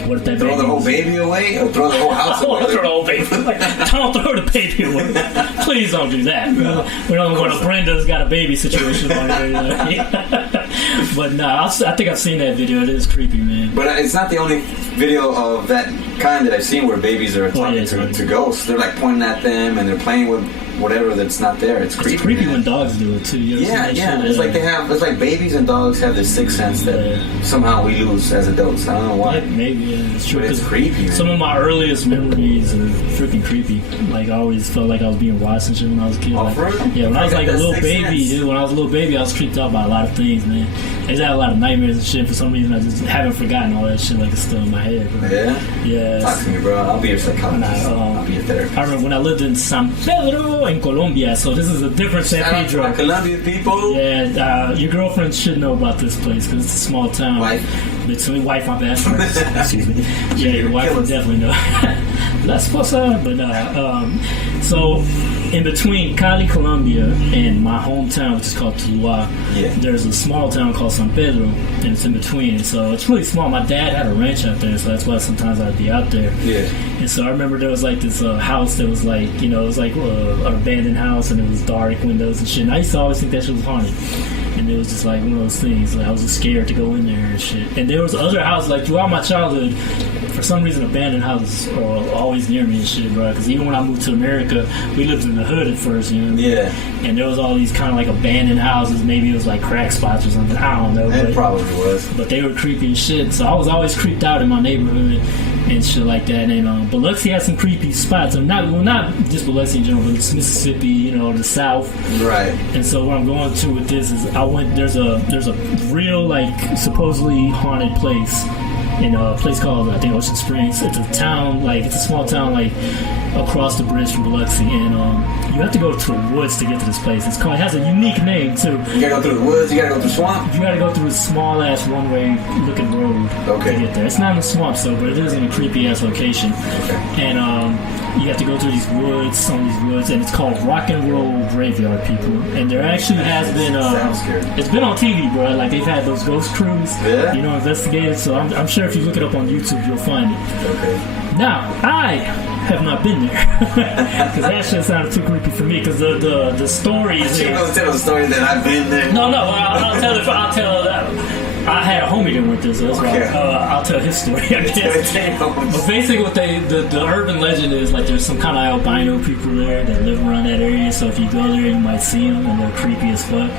What if that Throw baby the whole baby away or throw the whole house I away? don't throw the whole baby away. Don't throw the baby away. Please don't do that. We don't want a Brenda's got a baby situation on here. But nah, I think I've seen that video. It is creepy, man. But it's not the only video of that kind that I've seen where babies are talking to ghosts. They're like pointing at them and they're playing with whatever that's not there. It's creepy. It's creepy man. when dogs do it too. Yeah. It's like it's like babies and dogs have this sixth sense that somehow we lose as adults. I don't know why. Maybe it's true. But it's creepy. Man. Some of my earliest memories are freaking creepy. Like I always felt like I was being watched and shit when I was a kid. Like, when I was like a little baby, dude. When I was a little baby, I was creeped out by a lot of things, man. I just had a lot of nightmares and shit. For some reason, I just haven't forgotten all that shit. Like it's still in my head. Bro. Yeah. Talk to me, bro. I'll be your psychologist. I'll be your therapist. I remember when I lived in San Pedro in Colombia. So this is a different San Pedro. Shout out to my Colombian people. Yeah, your girlfriend should know about this place because it's a small town. Wife. Between wife, my best friend. Excuse me. Yeah, your wife will definitely know. La esposa, but so in between Cali, Colombia, and my hometown, which is called Tuluá, there's a small town called San Pedro, and it's in between. And so it's really small. My dad had a ranch out there, so that's why sometimes I'd be out there. Yeah. And so I remember there was like this house that was like, it was like an abandoned house, and it was dark windows and shit. And I used to always think that shit was haunted. And it was just like one of those things. Like I was just scared to go in there and shit. And there was other houses, like throughout my childhood, for some reason abandoned houses are always near me and shit, bro. Because even when I moved to America, we lived in the hood at first, you know what I mean? Yeah. And there was all these kind of like abandoned houses. Maybe it was like crack spots or something. I don't know. It probably was. But they were creepy and shit. So I was always creeped out in my neighborhood and shit like that. And Biloxi has some creepy spots. Not just Biloxi in general, but it's Mississippi, the South. Right. And so what I'm going to with this is there's a real like supposedly haunted place in a place called I think Ocean Springs. It's a town, like it's a small town like across the bridge from Biloxi, and you have to go to the woods to get to this place. It has a unique name too. You gotta go through the woods. You gotta go through swamp. You gotta go through a small ass one way looking road to get there. It's not in the swamp, but it is in a creepy ass location. And you have to go through these woods, and it's called Rock and Roll Graveyard, people. And there actually has been it's been on TV, bro. Like they've had those ghost crews, investigators. So I'm sure if you look it up on YouTube, you'll find it. Now I have not been there because that shit sounded too creepy for me. Because the stories. You're gonna tell the story that I've been there. No, I'll tell it. I'll tell that. I had a homie that went there, so that's why I'll tell his story, I guess. But basically what the urban legend is, like there's some kind of albino people there that live around that area, so if you go there you might see them and they're creepy as fuck.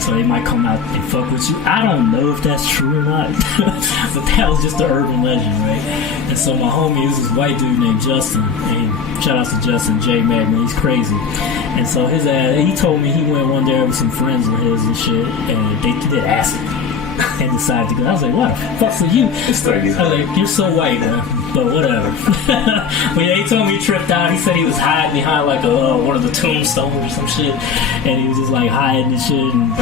So they might come out and fuck with you. I don't know if that's true or not, but that was just the urban legend, right? And so my homie was this white dude named Justin, and shout out to Justin, J Magman, he's crazy. And so his ass, he told me he went one day with some friends of his and shit, and they did acid. And decided to go. I was like, what the fuck are you? I was like, you're so white, man. But whatever. But yeah, he told me he tripped out. He said he was hiding behind like one of the tombstones or some shit. And he was just like hiding and shit. And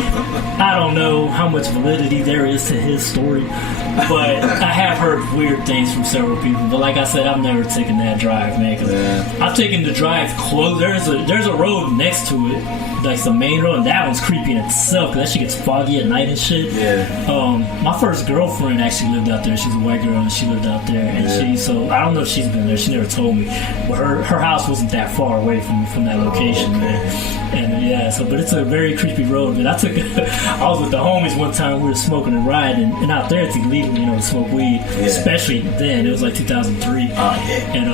I don't know how much validity there is to his story. But I have heard weird things from several people. But like I said, I've never taken that drive, man. Cause I've taken the drive close. There's a road next to it. Like the main road. And that one's creepy in itself. Cause that shit gets foggy at night and shit. My first girlfriend actually lived out there. She's a white girl and she lived out there. And so I don't know if she's been there. She never told me. But her house wasn't that far away from that location, man. And but it's a very creepy road. But I was with the homies one time. We were smoking and riding, and out there it's illegal, to smoke weed. Especially then. It was like 2003. And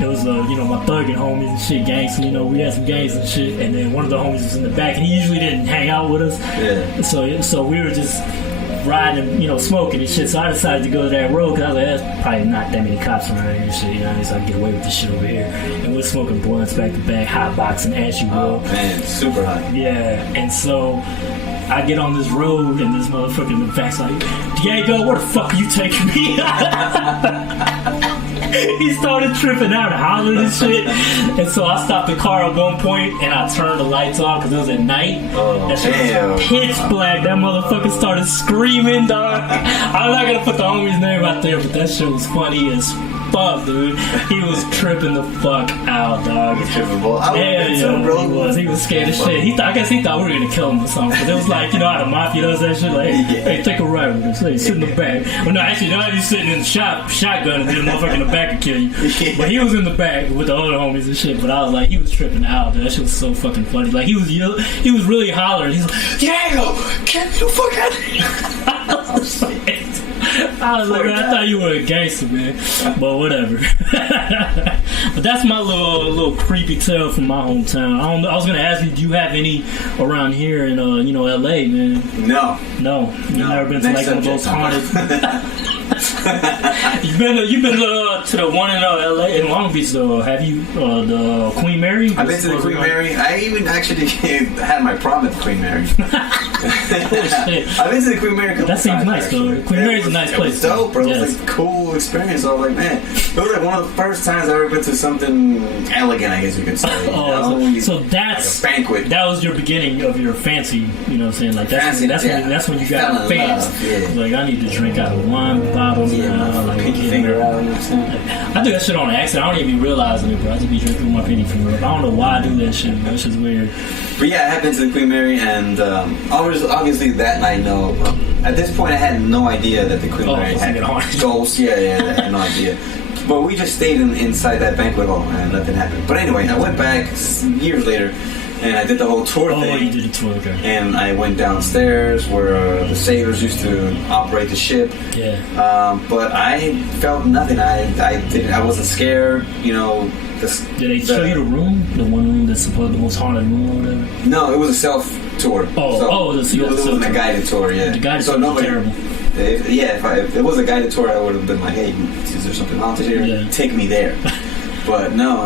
it was my thugging homies and shit, gangs. We had some gangs and shit. And then one of the homies was in the back, and he usually didn't hang out with us. So we were just riding and smoking and shit. So I decided to go to that road because I was like, there's probably not that many cops around here and shit, so I can get away with this shit over here. And we're smoking blunts back to back, hot boxing as you will. Oh man, super hot. Yeah, and so I get on this road and this motherfucker in the back's like, Diego, where the fuck are you taking me? He started tripping out and hollering and shit. And so I stopped the car at one point and I turned the lights off because it was at night. That shit was pitch black. That motherfucker started screaming, dog. I'm not gonna put the homie's name out there, but that shit was funny as fuck, dude. He was tripping the fuck out, dog. He was scared as shit. I guess he thought we were gonna kill him or something. But it was like, you know how the mafia does that shit? Like, hey, take a ride with us. Hey, sit in the back. Well, no, actually, no, he's sitting in the shotgun and then the motherfucker in the back could kill you. But he was in the back with the other homies and shit. But I was like, he was tripping out, dude. That shit was so fucking funny. Like, he was really hollering. He's like, Diego, get me the fuck out of here. I was like, man, I thought you were a gangster, man. But whatever. But that's my little creepy tale from my hometown. I was gonna ask you, do you have any around here in LA, man? No. You've never been to like one of those haunted. You've been to the one in LA in Long Beach though. Have you the Queen Mary? I've been to the Queen Mary. I even actually had my prom at the Queen Mary. I've been to the Queen Mary. That seems nice though. Queen Mary's a nice place. It was dope, bro. Yes. It was like a cool experience. I was like, man, it was like one of the first times I ever been to something elegant, I guess you could say. So that's like a banquet. That was your beginning of your fancy. You know what I'm saying? Like that's when you got fans. Like I need to drink out of wine bottles. Like pinky finger out. You know what I'm saying? I do that shit on accident. I don't even be realizing it, bro. I just be drinking with my pinky finger up. I don't know why I do that shit. That shit's weird. But yeah, I have been to the Queen Mary, and obviously that night, no. At this point, I had no idea that the Queen Mary had ghosts. Yeah, I had no idea. But we just stayed inside that banquet hall, and nothing happened. But anyway, I went back years later, and I did the whole tour thing. Oh, you did a tour, okay. And I went downstairs where the sailors used to operate the ship. Yeah. But I felt nothing. I wasn't scared, you know. Did they show you the room? The one room that's supposed the most haunted room or whatever? No, it was a self-tour. It was a guided tour, yeah. The guided tour was terrible. If it was a guided tour, I would have been like, hey, is there something haunted here? Yeah. Take me there. But no,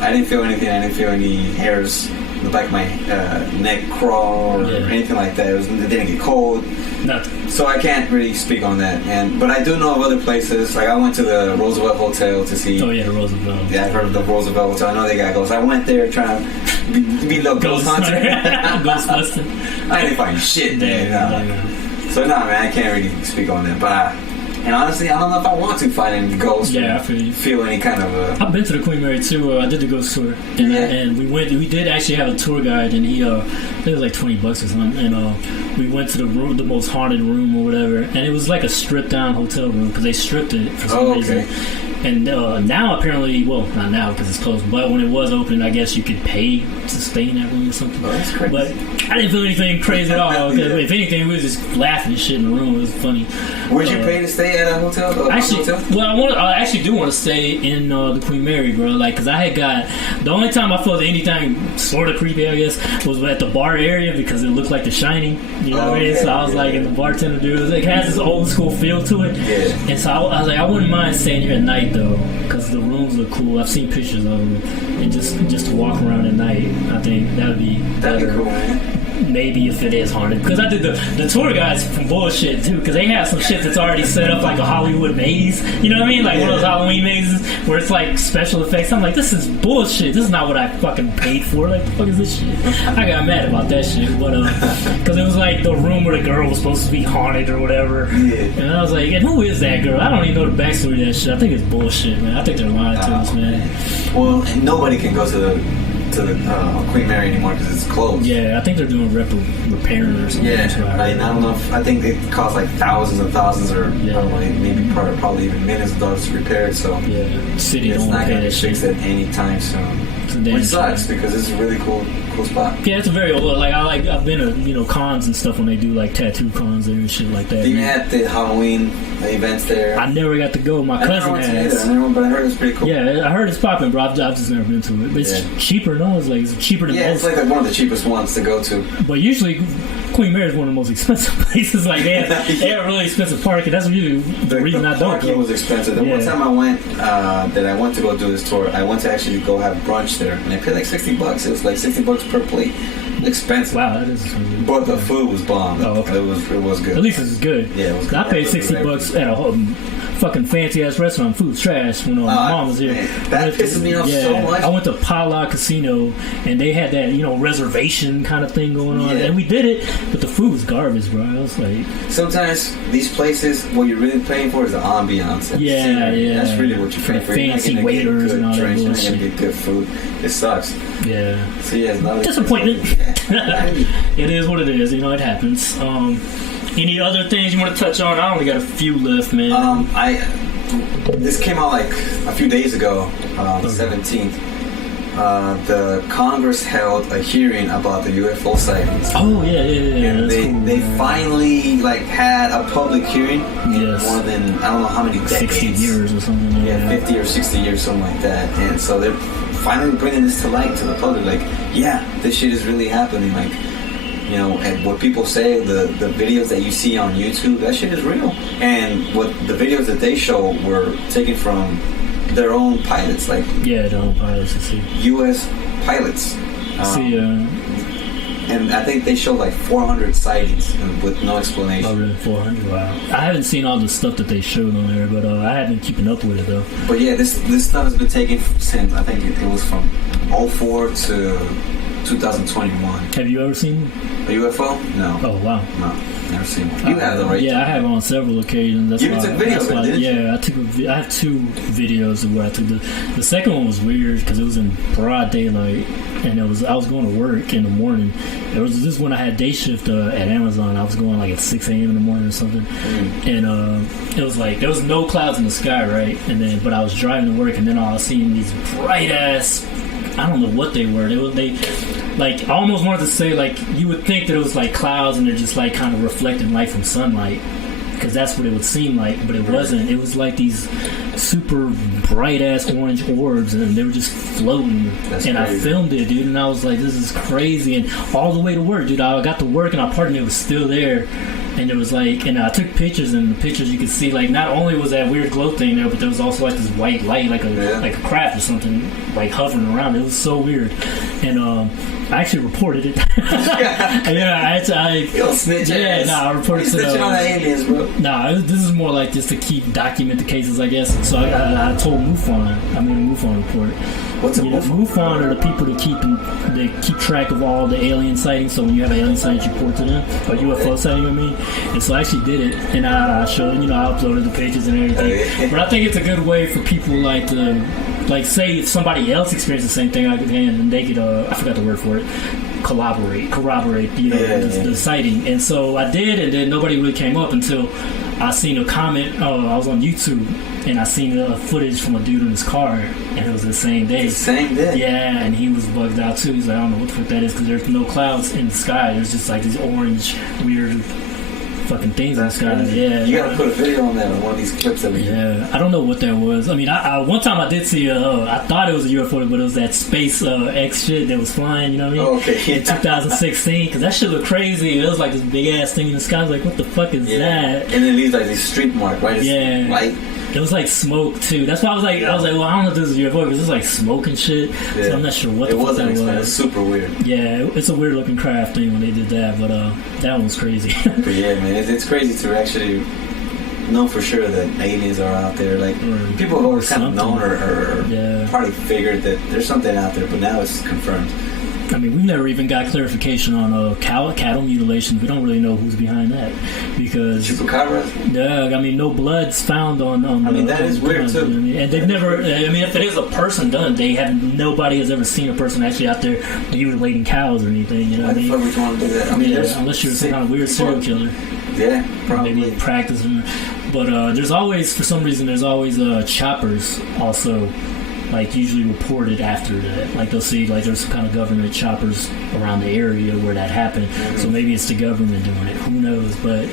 I didn't feel anything. I didn't feel any hairs in the back of my neck crawl or anything like that. It didn't get cold. Nothing. So I can't really speak on that. But I do know of other places. Like I went to the Roosevelt Hotel to see. Oh yeah, the Roosevelt. Yeah, I've heard of the Roosevelt Hotel. I know they got ghosts. I went there trying to be a little ghost hunter. Ghostbusting. I didn't find shit there. So no, man, I can't really speak on that. But and honestly, I don't know if I want to find any ghosts. Yeah, I feel any kind of. I've been to the Queen Mary too. I did the ghost tour, and we did actually have a tour guide, and he I think it was like $20 or something, and we went to the most haunted room or whatever, and it was like a stripped down hotel room because they stripped it for some reason. And now apparently, well, not now because it's closed, but when it was open, I guess you could pay to stay in that room or something. Oh, that's crazy. But I didn't feel anything crazy at all. If anything, we were just laughing and shit in the room. It was funny. Would you pay to stay at a hotel? I actually do want to stay in the Queen Mary, bro. Like, because I had got the only time I felt anything sort of creepy, I guess, was at the bar area because it looked like The Shining. You know what I mean? So I was like, and the bartender dude, it has this old school feel to it. Yeah. And so I was like, I wouldn't mind staying here at night though, because the rooms look cool. I've seen pictures of them, and just to walk around at night, I think that'd be cool, man. Maybe if it is haunted, because I did the tour guides from bullshit too, because they have some shit that's already set up like a Hollywood maze. You know what I mean? Like one of those Halloween mazes where it's like special effects. I'm like, this is bullshit. This is not what I fucking paid for. Like, the fuck is this shit? I got mad about that shit, but because it was like the room where the girl was supposed to be haunted or whatever. Yeah. And I was like, and who is that girl? I don't even know the backstory of that shit. I think it's bullshit, man. I think they're lying to us, man. Well, nobody can go to the Queen Mary anymore because it's closed. Yeah, I think they're doing repairing or something. Yeah, I don't know. I think it costs like thousands and thousands, or maybe probably even millions of dollars to repair it. So city it's don't not going to pay be fixed at any time soon. Which sucks because it's a really cool spot. Yeah, it's a very I've been to cons and stuff when they do like tattoo cons there and shit like that. Do you have the Halloween events there? I never got to go. My cousin has. But I heard it's pretty cool. Yeah, I heard it's popping, bro. I've just never been to it. But it's cheaper, no? It's cheaper than most. It's like one of the cheapest ones to go to. But usually Queen Mary is one of the most expensive places. Like they have really expensive parking. That's usually the reason I don't go. Parking was expensive. The one time I went to go do this tour, I went to actually go have brunch there, and I paid like $60. It was like $60 per plate. Expensive. Wow, that is expensive. But the food was bomb. Oh, okay. It was good. At least it's good. Yeah, it was good. I paid $60 at a fucking fancy ass restaurant. Food's trash when my mom was here. Man, that pisses me off so much. I went to Pala Casino and they had that, reservation kind of thing going on. And we did it, but the food's garbage, bro. I was like... Sometimes these places, what you're really paying for is the ambiance. Yeah. That's really what you're paying for. Fancy waiters and all that bullshit. You're not going to get good food. It sucks. Yeah. So yeah, it's not disappointment. It is what it is. It happens. Any other things you want to touch on? I only got a few left, man. This came out like a few days ago, the 17th. The Congress held a hearing about the UFO sightings. Oh yeah. And they finally had a public hearing in more than I don't know how many decades. 60 years or something. Yeah, 50 or 60 years, something like that. And so they're finally bringing this to light to the public. This shit is really happening. And what people say, the videos that you see on YouTube, that shit is real. And what the videos that they show were taken from their own pilots, their own pilots. U.S. pilots. And I think they show 400 sightings with no explanation. Oh, really? 400? Wow. I haven't seen all the stuff that they showed on there, but I haven't been keeping up with it, though. But yeah, this stuff has been taken since, I think it was from 2004 to 2021. Have you ever seen a UFO? No. Oh, wow. No. Never seen one. You have them, right? Yeah, I have on several occasions. You even took videos of it, didn't you? I have 2 videos of where I took the second one was weird because it was in broad daylight and I was going to work in the morning. This is when I had day shift at Amazon. I was going at 6 a.m. in the morning or something, and it was there was no clouds in the sky, right? And then but I was driving to work and then I was seeing these bright ass. I don't know what they were. I almost wanted to say you would think that it was clouds and they're just kind of reflecting light from sunlight because that's what it would seem like, but it wasn't. It was these super bright ass orange orbs and they were just floating. That's crazy. I filmed it, dude, and I was like, this is crazy. And all the way to work, dude, I got to work and I parked and it was still there. And it was and I took pictures, and the pictures you could see, not only was that weird glow thing there, but there was also this white light, like a craft or something, hovering around. It was so weird. And I actually reported it. You don't snitch. I reported it. Snitching on the aliens, bro. This is more just to document the cases, I guess. So I told MUFON. I made a MUFON report. What's a MUFON? MUFON are the people that keep track of all the alien sightings. So when you have an alien sighting, you report to them. A UFO sighting, And so I actually did it, and I showed, I uploaded the pictures and everything. But I think it's a good way for people to, say if somebody else experienced the same thing, and they could, I forgot the word for it, corroborate, the sighting. And so I did, and then nobody really came up until I seen a comment. I was on YouTube, and I seen footage from a dude in his car, and it was the same day. The same day? Yeah, and he was bugged out too. He's like, I don't know what the fuck that is, because there's no clouds in the sky. There's just these orange, weird fucking things in the sky. Yeah, you gotta put a video on that on one of these clips of it. Yeah, I don't know what that was. I one time I did see I thought it was a UFO, but it was that space X shit that was flying. You know what I mean? Oh, okay. In 2016, because that shit looked crazy. It was this big ass thing in the sky. I was like, what the fuck is that? And it leaves this street mark, right? Yeah. Light. It was smoke too. That's why I was like, well, I don't know if this is a UFO because it's smoke and shit. Yeah. So I'm not sure what the fuck that was. It was super weird. Yeah, it's a weird looking craft thing when they did that, but that one was crazy. But yeah, man, it's crazy to actually know for sure that aliens are out there. People have always kind of known or probably figured that there's something out there, but now it's confirmed. We've never even got clarification on cattle mutilations. We don't really know who's behind that because chupacabras. Yeah, no blood's found on. That is weird too. And they've never. If it is a person done, nobody has ever seen a person actually out there mutilating cows or anything. You know what I mean? Why the fuck would you want to do that? Unless you're some kind of weird serial killer. Yeah, probably. Maybe practicing. But there's always, for some reason, choppers also. Usually reported after that. They'll see there's some kind of government choppers around the area where that happened. Mm-hmm. So maybe it's the government doing it. Who knows? But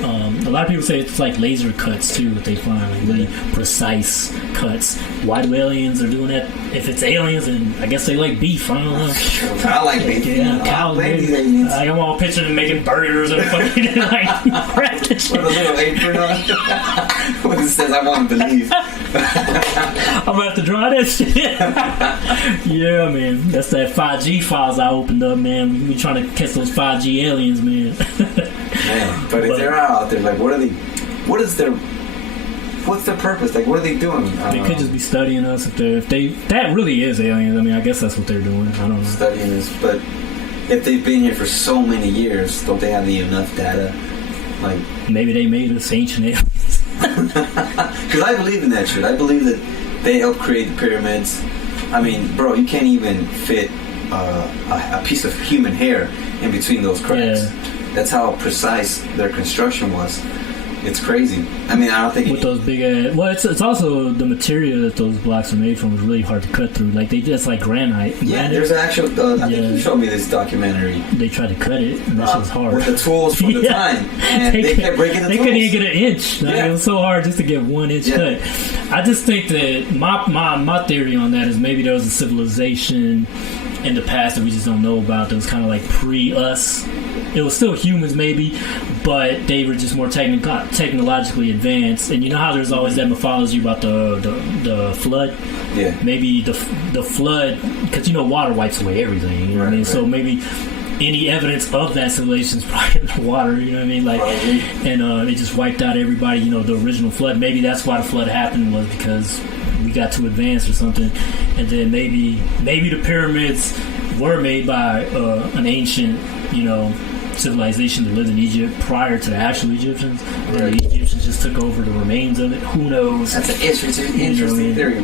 a lot of people say it's laser cuts too that they find, really precise cuts. Why do aliens are doing that? If it's aliens, and I guess they like beef. I don't know. I like beef. Cows. I'm all picturing them making burgers and fucking with a little apron on. When it says I want to believe. I'm gonna have to draw that shit. Yeah, man. That's that 5G files I opened up, man. We trying to catch those 5G aliens, man. Man, but if they're out there, what are they? What is their what's their purpose? Like, what are they doing? They could just be studying us. If they that really is aliens. I mean, I guess that's what they're doing. I don't know. Studying us, but if they've been here for so many years, don't they have enough data? Like, maybe they made us ancient aliens. Because I believe in that shit. I believe that they helped create the pyramids. I mean, bro, you can't even fit a piece of human hair in between those cracks. Yeah. That's how precise their construction was. It's crazy. I mean, I don't think with those big ass. Well, it's also the material that those blocks are made from is really hard to cut through. Like they just like granite. Yeah, there's an actual. I think you showed me this documentary. They tried to cut it, and that shit's hard with the tools from the time, and they kept breaking the tools. They couldn't even get an inch. Like, it was so hard just to get 1 inch cut. I just think that my theory on that is maybe there was a civilization in the past that we just don't know about that was kind of like pre-us. It was still humans maybe, but they were just more technologically advanced. And you know how there's always that mythology about the flood? Yeah. Maybe the flood, because you know water wipes away everything. You know what I mean? Right. So maybe any evidence of that civilization is probably in the water. You know what I mean? Like, and they just wiped out everybody. You know, the original flood. Maybe that's why the flood happened, was because we got too advanced or something. And then maybe the pyramids were made by an ancient, civilization that lived in Egypt prior to the actual Egyptians. Right. And the Egyptians just took over the remains of it. Who knows? That's an interesting theory.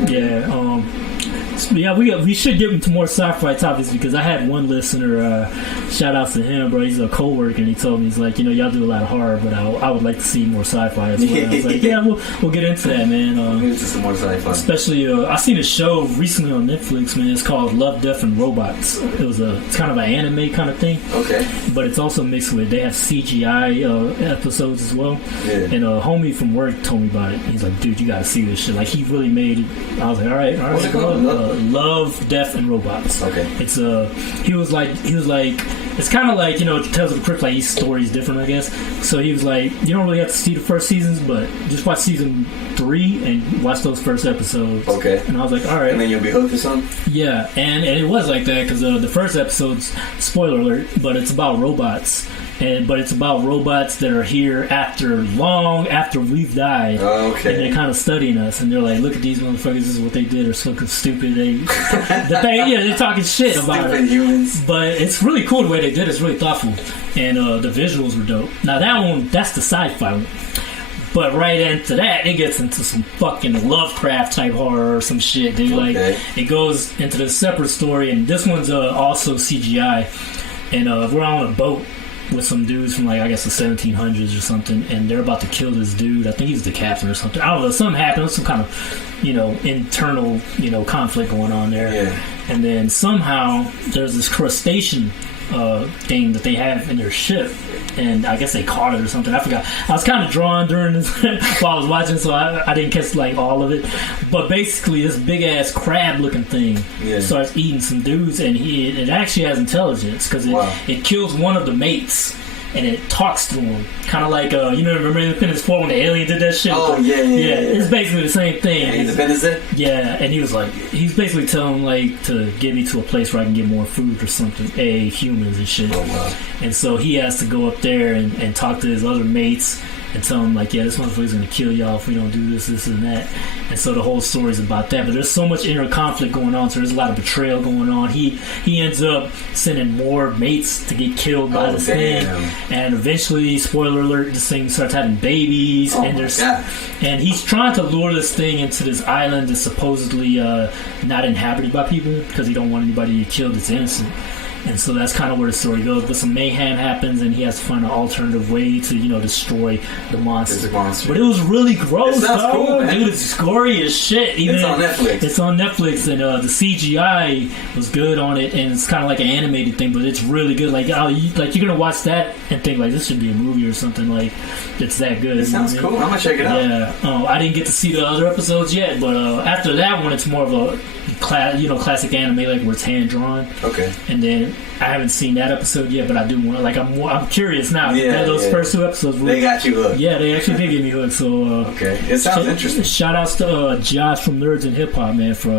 Yeah, we should get into more sci-fi topics, because I had one listener, shout outs to him, bro. He's a co-worker, and he told me, he's like, y'all do a lot of horror, but I would like to see more sci-fi as well. I was like, yeah, we'll get into that, man. Get into some more sci-fi. Especially, I seen a show recently on Netflix, man. It's called Love, Death, and Robots. It's kind of an anime kind of thing. Okay. But it's also mixed with, they have CGI episodes as well. Yeah. And a homie from work told me about it. He's like, dude, you gotta see this shit. Like, he really made it. I was like, all right. What's it called? Love, Death, and Robots. Okay. It's he was like it's kind of like, Tales of the Crypt, like each story is different, I guess. So he was like, you don't really have to see the first seasons, but just watch season 3 and watch those first episodes. Okay. And I was like, all right. And then you'll be hooked or something? Yeah, and it was like that, because the first episode's, spoiler alert, but it's about robots. But it's about robots that are here long after we've died. Okay. And they're kind of studying us, and they're like, look at these motherfuckers, this is what they did, they're so stupid. They're talking shit about stupid humans. But it's really cool the way they did it. It's really thoughtful. And the visuals were dope. Now that one, that's the sci-fi one. But right into that, it gets into some fucking Lovecraft type horror or some shit, dude. Okay. Like, it goes into this separate story, and this one's also CGI. And we're on a boat with some dudes from, like, I guess the 1700s or something, and they're about to kill this dude. I think he's the captain or something. I don't know. Something happened. Some kind of, internal, conflict going on there. Yeah. And then somehow there's this crustacean thing that they have in their ship, and I guess they caught it or something. I forgot. I was kind of drawn during this while I was watching, so I didn't catch like all of it. But basically, this big ass crab looking thing starts eating some dudes, and it actually has intelligence, because it kills one of the mates. And it talks to him, kind of like remember Independence 4 when the alien did that shit? Oh yeah. It's basically the same thing. Yeah, Independence Day? Yeah, and he was like, he's basically telling him, like, to get me to a place where I can get more food or something, humans and shit. Oh wow. And so he has to go up there and talk to his other mates and tell them, like, yeah, this motherfucker's gonna kill y'all if we don't do this and that. And so the whole story's about that. But there's so much inner conflict going on, so there's a lot of betrayal going on. He ends up sending more mates to get killed by this thing. And eventually, spoiler alert, this thing starts having babies. And he's trying to lure this thing into this island that's supposedly not inhabited by people, because he don't want anybody to get killed that's innocent. And so that's kind of where the story goes. But some mayhem happens, and he has to find an alternative way to, destroy the monster. But it was really gross, it sounds cool, man. Dude, it's gory as shit. It's on Netflix. It's on Netflix, and the CGI was good on it, and it's kind of like an animated thing, but it's really good. Like, you're gonna watch that and think, like, this should be a movie or something. Like, it's that good. It sounds cool. I'm gonna check it out. Yeah. I didn't get to see the other episodes yet, but after that one, it's more of a classic anime, like where it's hand drawn. Okay. And then I haven't seen that episode yet, but I do want. Like, I'm curious now. Those first 2 episodes, they got you hooked. Yeah, they actually did get me hooked. So okay, it sounds interesting. Shout outs to Josh from Nerds and Hip Hop, man, for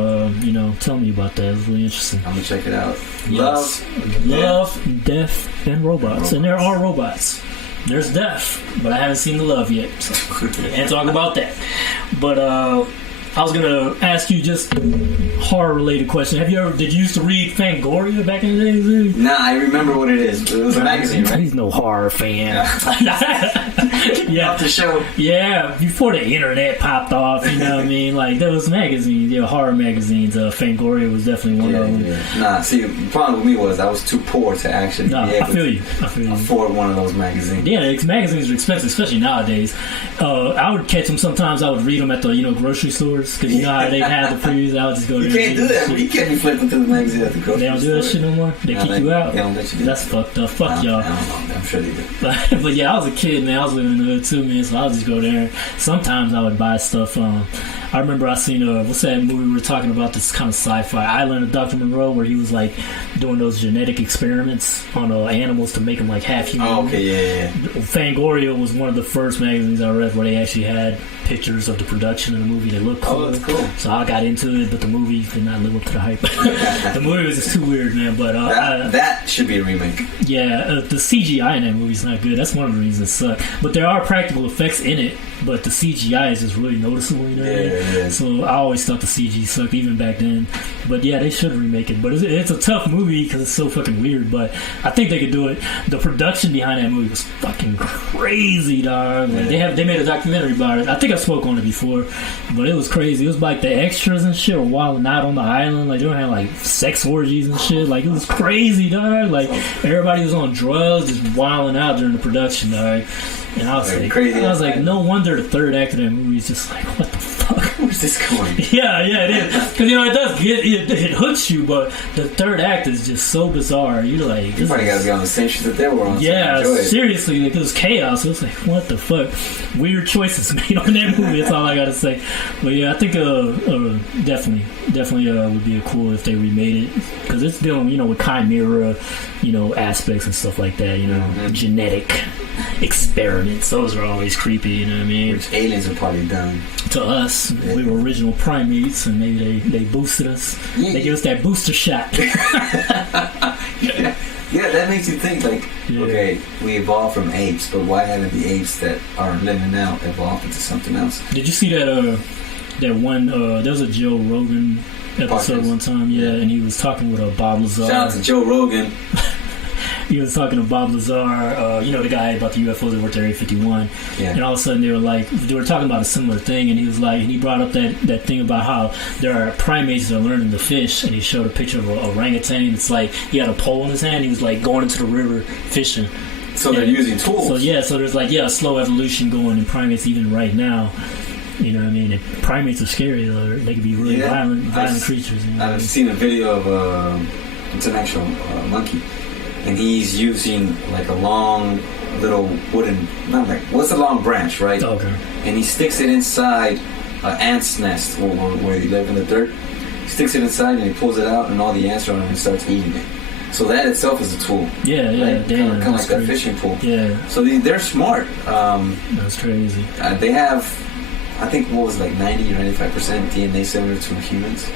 telling me about that. It was really interesting. I'm gonna check it out. Yes. Love, Death, and Robots, and there are robots. There's death, but I haven't seen the love yet, so can't talk about that. But I was gonna ask you just horror related question. Did you used to read Fangoria back in the day? Dude? Nah, I remember what it is. It was a magazine, right? He's no horror fan. Yeah. Off the show. Yeah, before the internet popped off, you know what I mean? Like, there was magazines, horror magazines. Fangoria was definitely one of them. Yeah. Nah, see, the problem with me was I was too poor to actually be able to afford one of those magazines. Yeah, magazines are expensive, especially nowadays. I would catch them sometimes. I would read them at the grocery stores, because you know how they have the previews. I would just go there. You can't do that. You can't be flipping through the magazine at the grocery store. They don't do that shit no more? They kick you out? They don't let you do That's fucked up. Fuck y'all. I don't know. I'm sure they do. But yeah, I was a kid, man. I was living in the hood too, man. So I would just go there. Sometimes I would buy stuff. I remember I seen what's that movie we were talking about? This kind of sci-fi Island of Dr. Monroe, where he was like doing those genetic experiments on animals to make them like half human. Oh, okay, yeah. Fangoria was one of the first magazines I read where they actually had pictures of the production of the movie. They looked cool. Oh, that's cool. So I got into it, but the movie did not live up to the hype. The movie was just too weird, man. But that should be a remake. Yeah, the CGI in that movie is not good. That's one of the reasons it sucked. But there are practical effects in it, but the CGI is just really noticeable, you know what I mean? Yeah. So I always thought the CG sucked, even back then. But yeah, they should remake it. But it's a tough movie because it's so fucking weird, but I think they could do it. The production behind that movie was fucking crazy, dog. Like, they made a documentary about it. I think I spoke on it before, but it was crazy. It was like the extras and shit were wilding out on the island. Like, they were having like sex orgies and shit. Like, it was crazy, dog. Like, everybody was on drugs, just wilding out during the production, dog. And I was like, no wonder the third act of that movie is just like, what the fuck? Where's this going? Yeah, it is. Because, it does it hooks you, but the third act is just so bizarre. You're like... You probably got to be on the same shit that they were on. Yeah, seriously. Like, it was chaos. It was like, what the fuck? Weird choices made on that movie. That's all I got to say. But yeah, I think definitely would be cool if they remade it. Because it's dealing, with chimera, aspects and stuff like that, genetic experiments. Those are always creepy, you know what I mean? Which aliens are probably done. To us, we were original primates, and maybe they boosted us. Yeah. They gave us that booster shot. Yeah, that makes you think, like, okay, we evolved from apes, but why haven't the apes that are living now evolved into something else? Did you see that one, there was a Joe Rogan episode one time, and he was talking with Bob Lazar. Shout out to Joe Rogan. He was talking to Bob Lazar, the guy about the UFOs that worked at Area 51. Yeah. And all of a sudden they were talking about a similar thing, and he was like, he brought up that thing about how there are primates that are learning to fish, and he showed a picture of an orangutan. It's like he had a pole in his hand, he was like going into the river fishing. So they're using tools. So there's like a slow evolution going in primates even right now. You know what I mean? And primates are scary though. They can be really violent creatures. I've seen a video of it's an actual monkey. And he's using like a long little wooden, what's a long branch, right? Okay. And he sticks it inside an ant's nest where they live in the dirt. He sticks it inside and he pulls it out, and all the ants are on it and starts eating it. So that itself is a tool. Yeah, right? Kind of like that fishing pool. Yeah. So they're smart. That's crazy. They have, I think, 90 or 95% DNA similar to humans.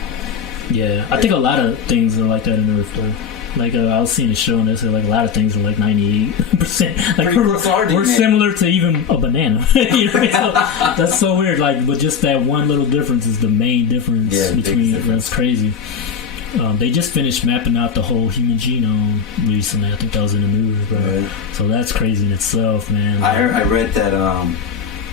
Yeah, I think a lot of things are like that in Earth, though. Like I was seeing a show and they said like a lot of things are like 98%. Like we're similar to even a banana. So that's so weird. Like, but just that one little difference is the main difference between. That's crazy. They just finished mapping out the whole human genome recently. I think that was in the news, bro. Right. So that's crazy in itself, man. I read that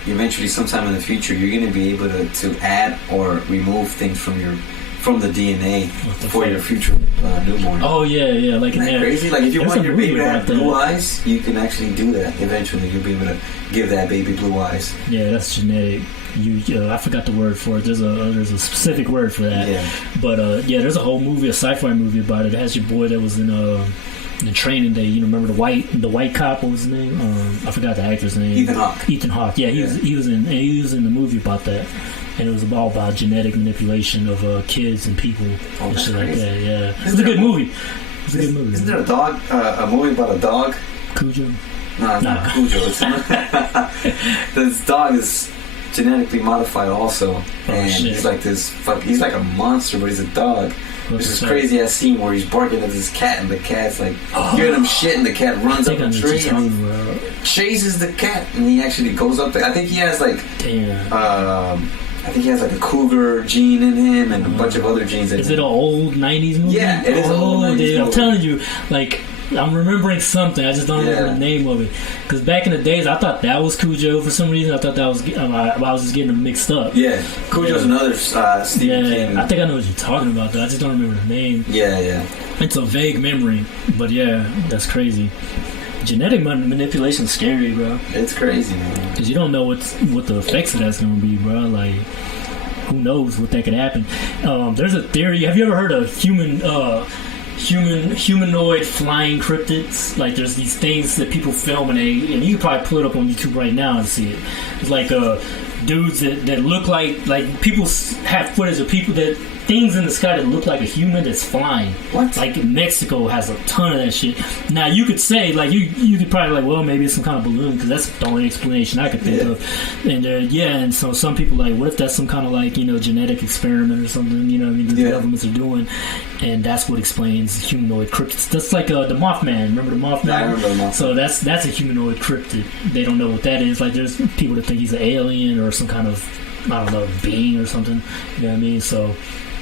eventually, sometime in the future, you're going to be able to add or remove things from the DNA for your future newborn. Oh yeah. Like, isn't that crazy? Like, if you want your baby to have blue eyes, you can actually do that. Eventually, you'll be able to give that baby blue eyes. Yeah, that's genetic. I forgot the word for it. There's a specific word for that. Yeah. But there's a whole movie, a sci-fi movie about it. It has your boy that was in the Training Day. Remember the white cop? What was his name? I forgot the actor's name. Ethan Hawke. Yeah, he was in the movie about that. And it was all about genetic manipulation of kids and people and shit like that. Yeah, it's a good movie. Isn't there a movie about a dog? Cujo? No, it's not Cujo. This dog is genetically modified also, and he's like he's like a monster, but he's a dog. There's this crazy ass scene where he's barking at this cat, and the cat's like giving him shit, and the cat runs up a tree and he chases the cat, and he actually goes up there. I think he has like I think he has like a cougar gene in him and a bunch of other genes in him. Is it an old 90s movie? Yeah, it is an old 90s movie. I'm telling you, like, I'm remembering something. I just don't remember the name of it. Because back in the days, I thought that was Cujo for some reason. I thought that was... I was just getting them mixed up. Yeah. Cujo's another Stephen King. I think I know what you're talking about, though. I just don't remember the name. Yeah. It's a vague memory. But yeah, that's crazy. Genetic manipulation's scary, bro. It's crazy, man. Because you don't know what the effects of that's going to be, bro. Like, who knows what that could happen. There's a theory. Have you ever heard of humanoid flying cryptids? Like, there's these things that people film and you can probably pull it up on YouTube right now and see it. It's like dudes that look like people have footage of people that things in the sky that look like a human that's flying. What? Like, Mexico has a ton of that shit. Now, you could say, like, you could probably like, well, maybe it's some kind of balloon, because that's the only explanation I could think of. And and so some people like, what if that's some kind of like, genetic experiment or something, what I mean, the governments are doing, and that's what explains humanoid cryptids. That's like the Mothman. Remember the Mothman? Yeah, I remember the Mothman. So that's a humanoid cryptid. They don't know what that is. Like, there's people that think he's an alien or some kind of, I don't know, being or something. You know what I mean? So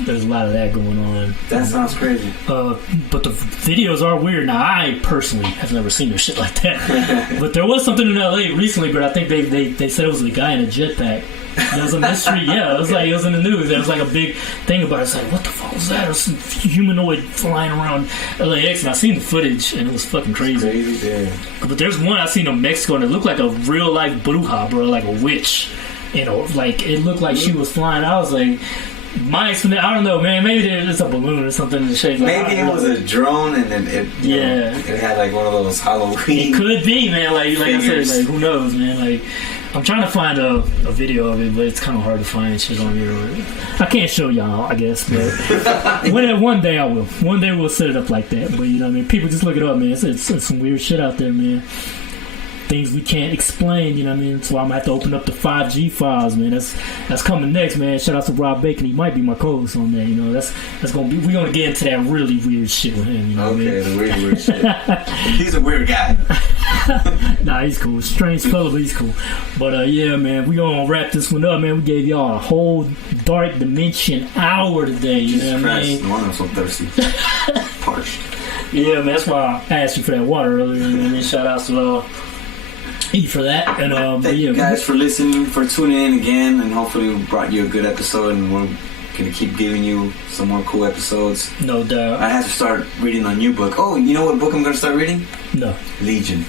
there's a lot of that going on. That sounds crazy. But the videos are weird. Now, I personally have never seen no shit like that. But there was something in LA recently, but I think they said it was a guy in a jetpack. There was a mystery. Yeah, it was in the news. There was like a big thing about it. It's like, what the fuck was that? Or some humanoid flying around LAX, and I seen the footage, and it was fucking crazy. It's crazy, yeah. But there's one I seen in Mexico, and it looked like a real life bruja, bro, like a witch. Like, it looked like she was flying. I was like, my explanation, I don't know, man. Maybe it's a balloon or something in the shape. Maybe it was a drone, and then it had like one of those Halloween. It could be, man. Like I said, like, who knows, man. Like, I'm trying to find a video of it, but it's kind of hard to find shit on here. I can't show y'all, I guess, but one day I will. One day we'll set it up like that. But you know what I mean? People just look it up, man. It's some weird shit out there, man. Things we can't explain, you know what I mean? So I'm gonna have to open up the 5G files, man. That's coming next, man. Shout out to Rob Bacon. He might be my co-host on that, That's gonna be. We're gonna get into that really weird shit with him, what I mean? The weird shit. He's a weird guy. Nah, he's cool. Strange fella, but he's cool. But yeah, man, we gonna wrap this one up, man. We gave y'all a whole dark dimension hour today. You know what I mean? No wonder I'm so thirsty. Parched. Yeah, man. That's why I asked you for that water earlier. You know what I mean? Shout out to for that. And thank you guys for listening, for tuning in again, and hopefully we brought you a good episode, and we're gonna keep giving you some more cool episodes. No doubt. I have to start reading a new book. Oh, you know what book I'm gonna start reading? No. Legion.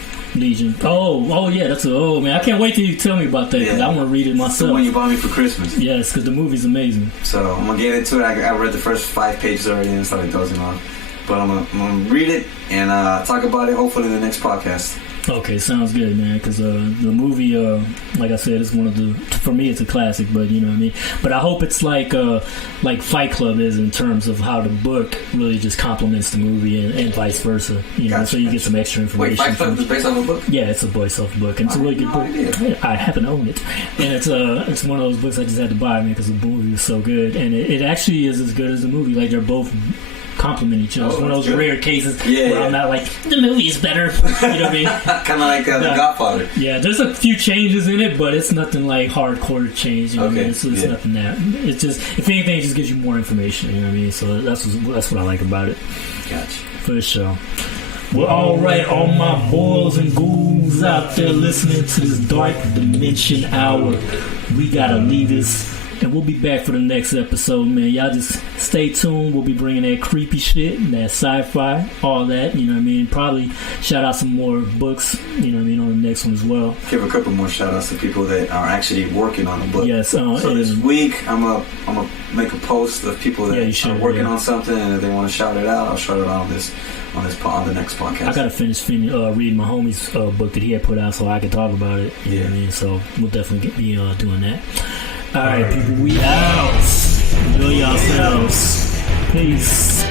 Oh yeah, man. I can't wait till you tell me about that, because I want to read it myself. It's the one you bought me for Christmas. Yes, because the movie's amazing. So I'm gonna get into it. I read the first 5 pages already, and it's like dozing off. But I'm gonna read it and talk about it hopefully in the next podcast. Okay, sounds good, man. Because the movie, like I said, is one of the. For me, it's a classic. But you know what I mean. But I hope it's like Fight Club is in terms of how the book really just complements the movie and vice versa. So you get some extra information. Wait, Fight Club is based off a book? Yeah, it's based off a book, and it's a really good book. I happen to own it, and it's one of those books I just had to buy, man, because the movie was so good, and it actually is as good as the movie. Like, they're both compliment each other. It's one of those rare cases where I'm not like, the movie is better. You know what I mean? Kind of like The Godfather. Yeah, there's a few changes in it, but it's nothing like hardcore change. You know what I mean? It's nothing that. It's just, if anything, it just gives you more information. You know what I mean? So that's what I like about it. Gotcha. For sure. Well, alright, all my boils and ghouls out there listening to this dark dimension hour. We gotta leave this. And we'll be back for the next episode, man. Y'all just stay tuned. We'll be bringing that creepy shit, that sci-fi, all that, you know what I mean? Probably shout out some more books, you know what I mean, on the next one as well. Give a couple more shout outs to people that are actually working on the book. Yes. So this week, I'm gonna make a post of people that are working on something, and if they want to shout it out, I'll shout it out on the next podcast. I gotta finish reading my homie's book that he had put out so I can talk about it. You know what I mean? So we'll definitely be doing that. Alright, people, we out. Enjoy yourselves. Peace.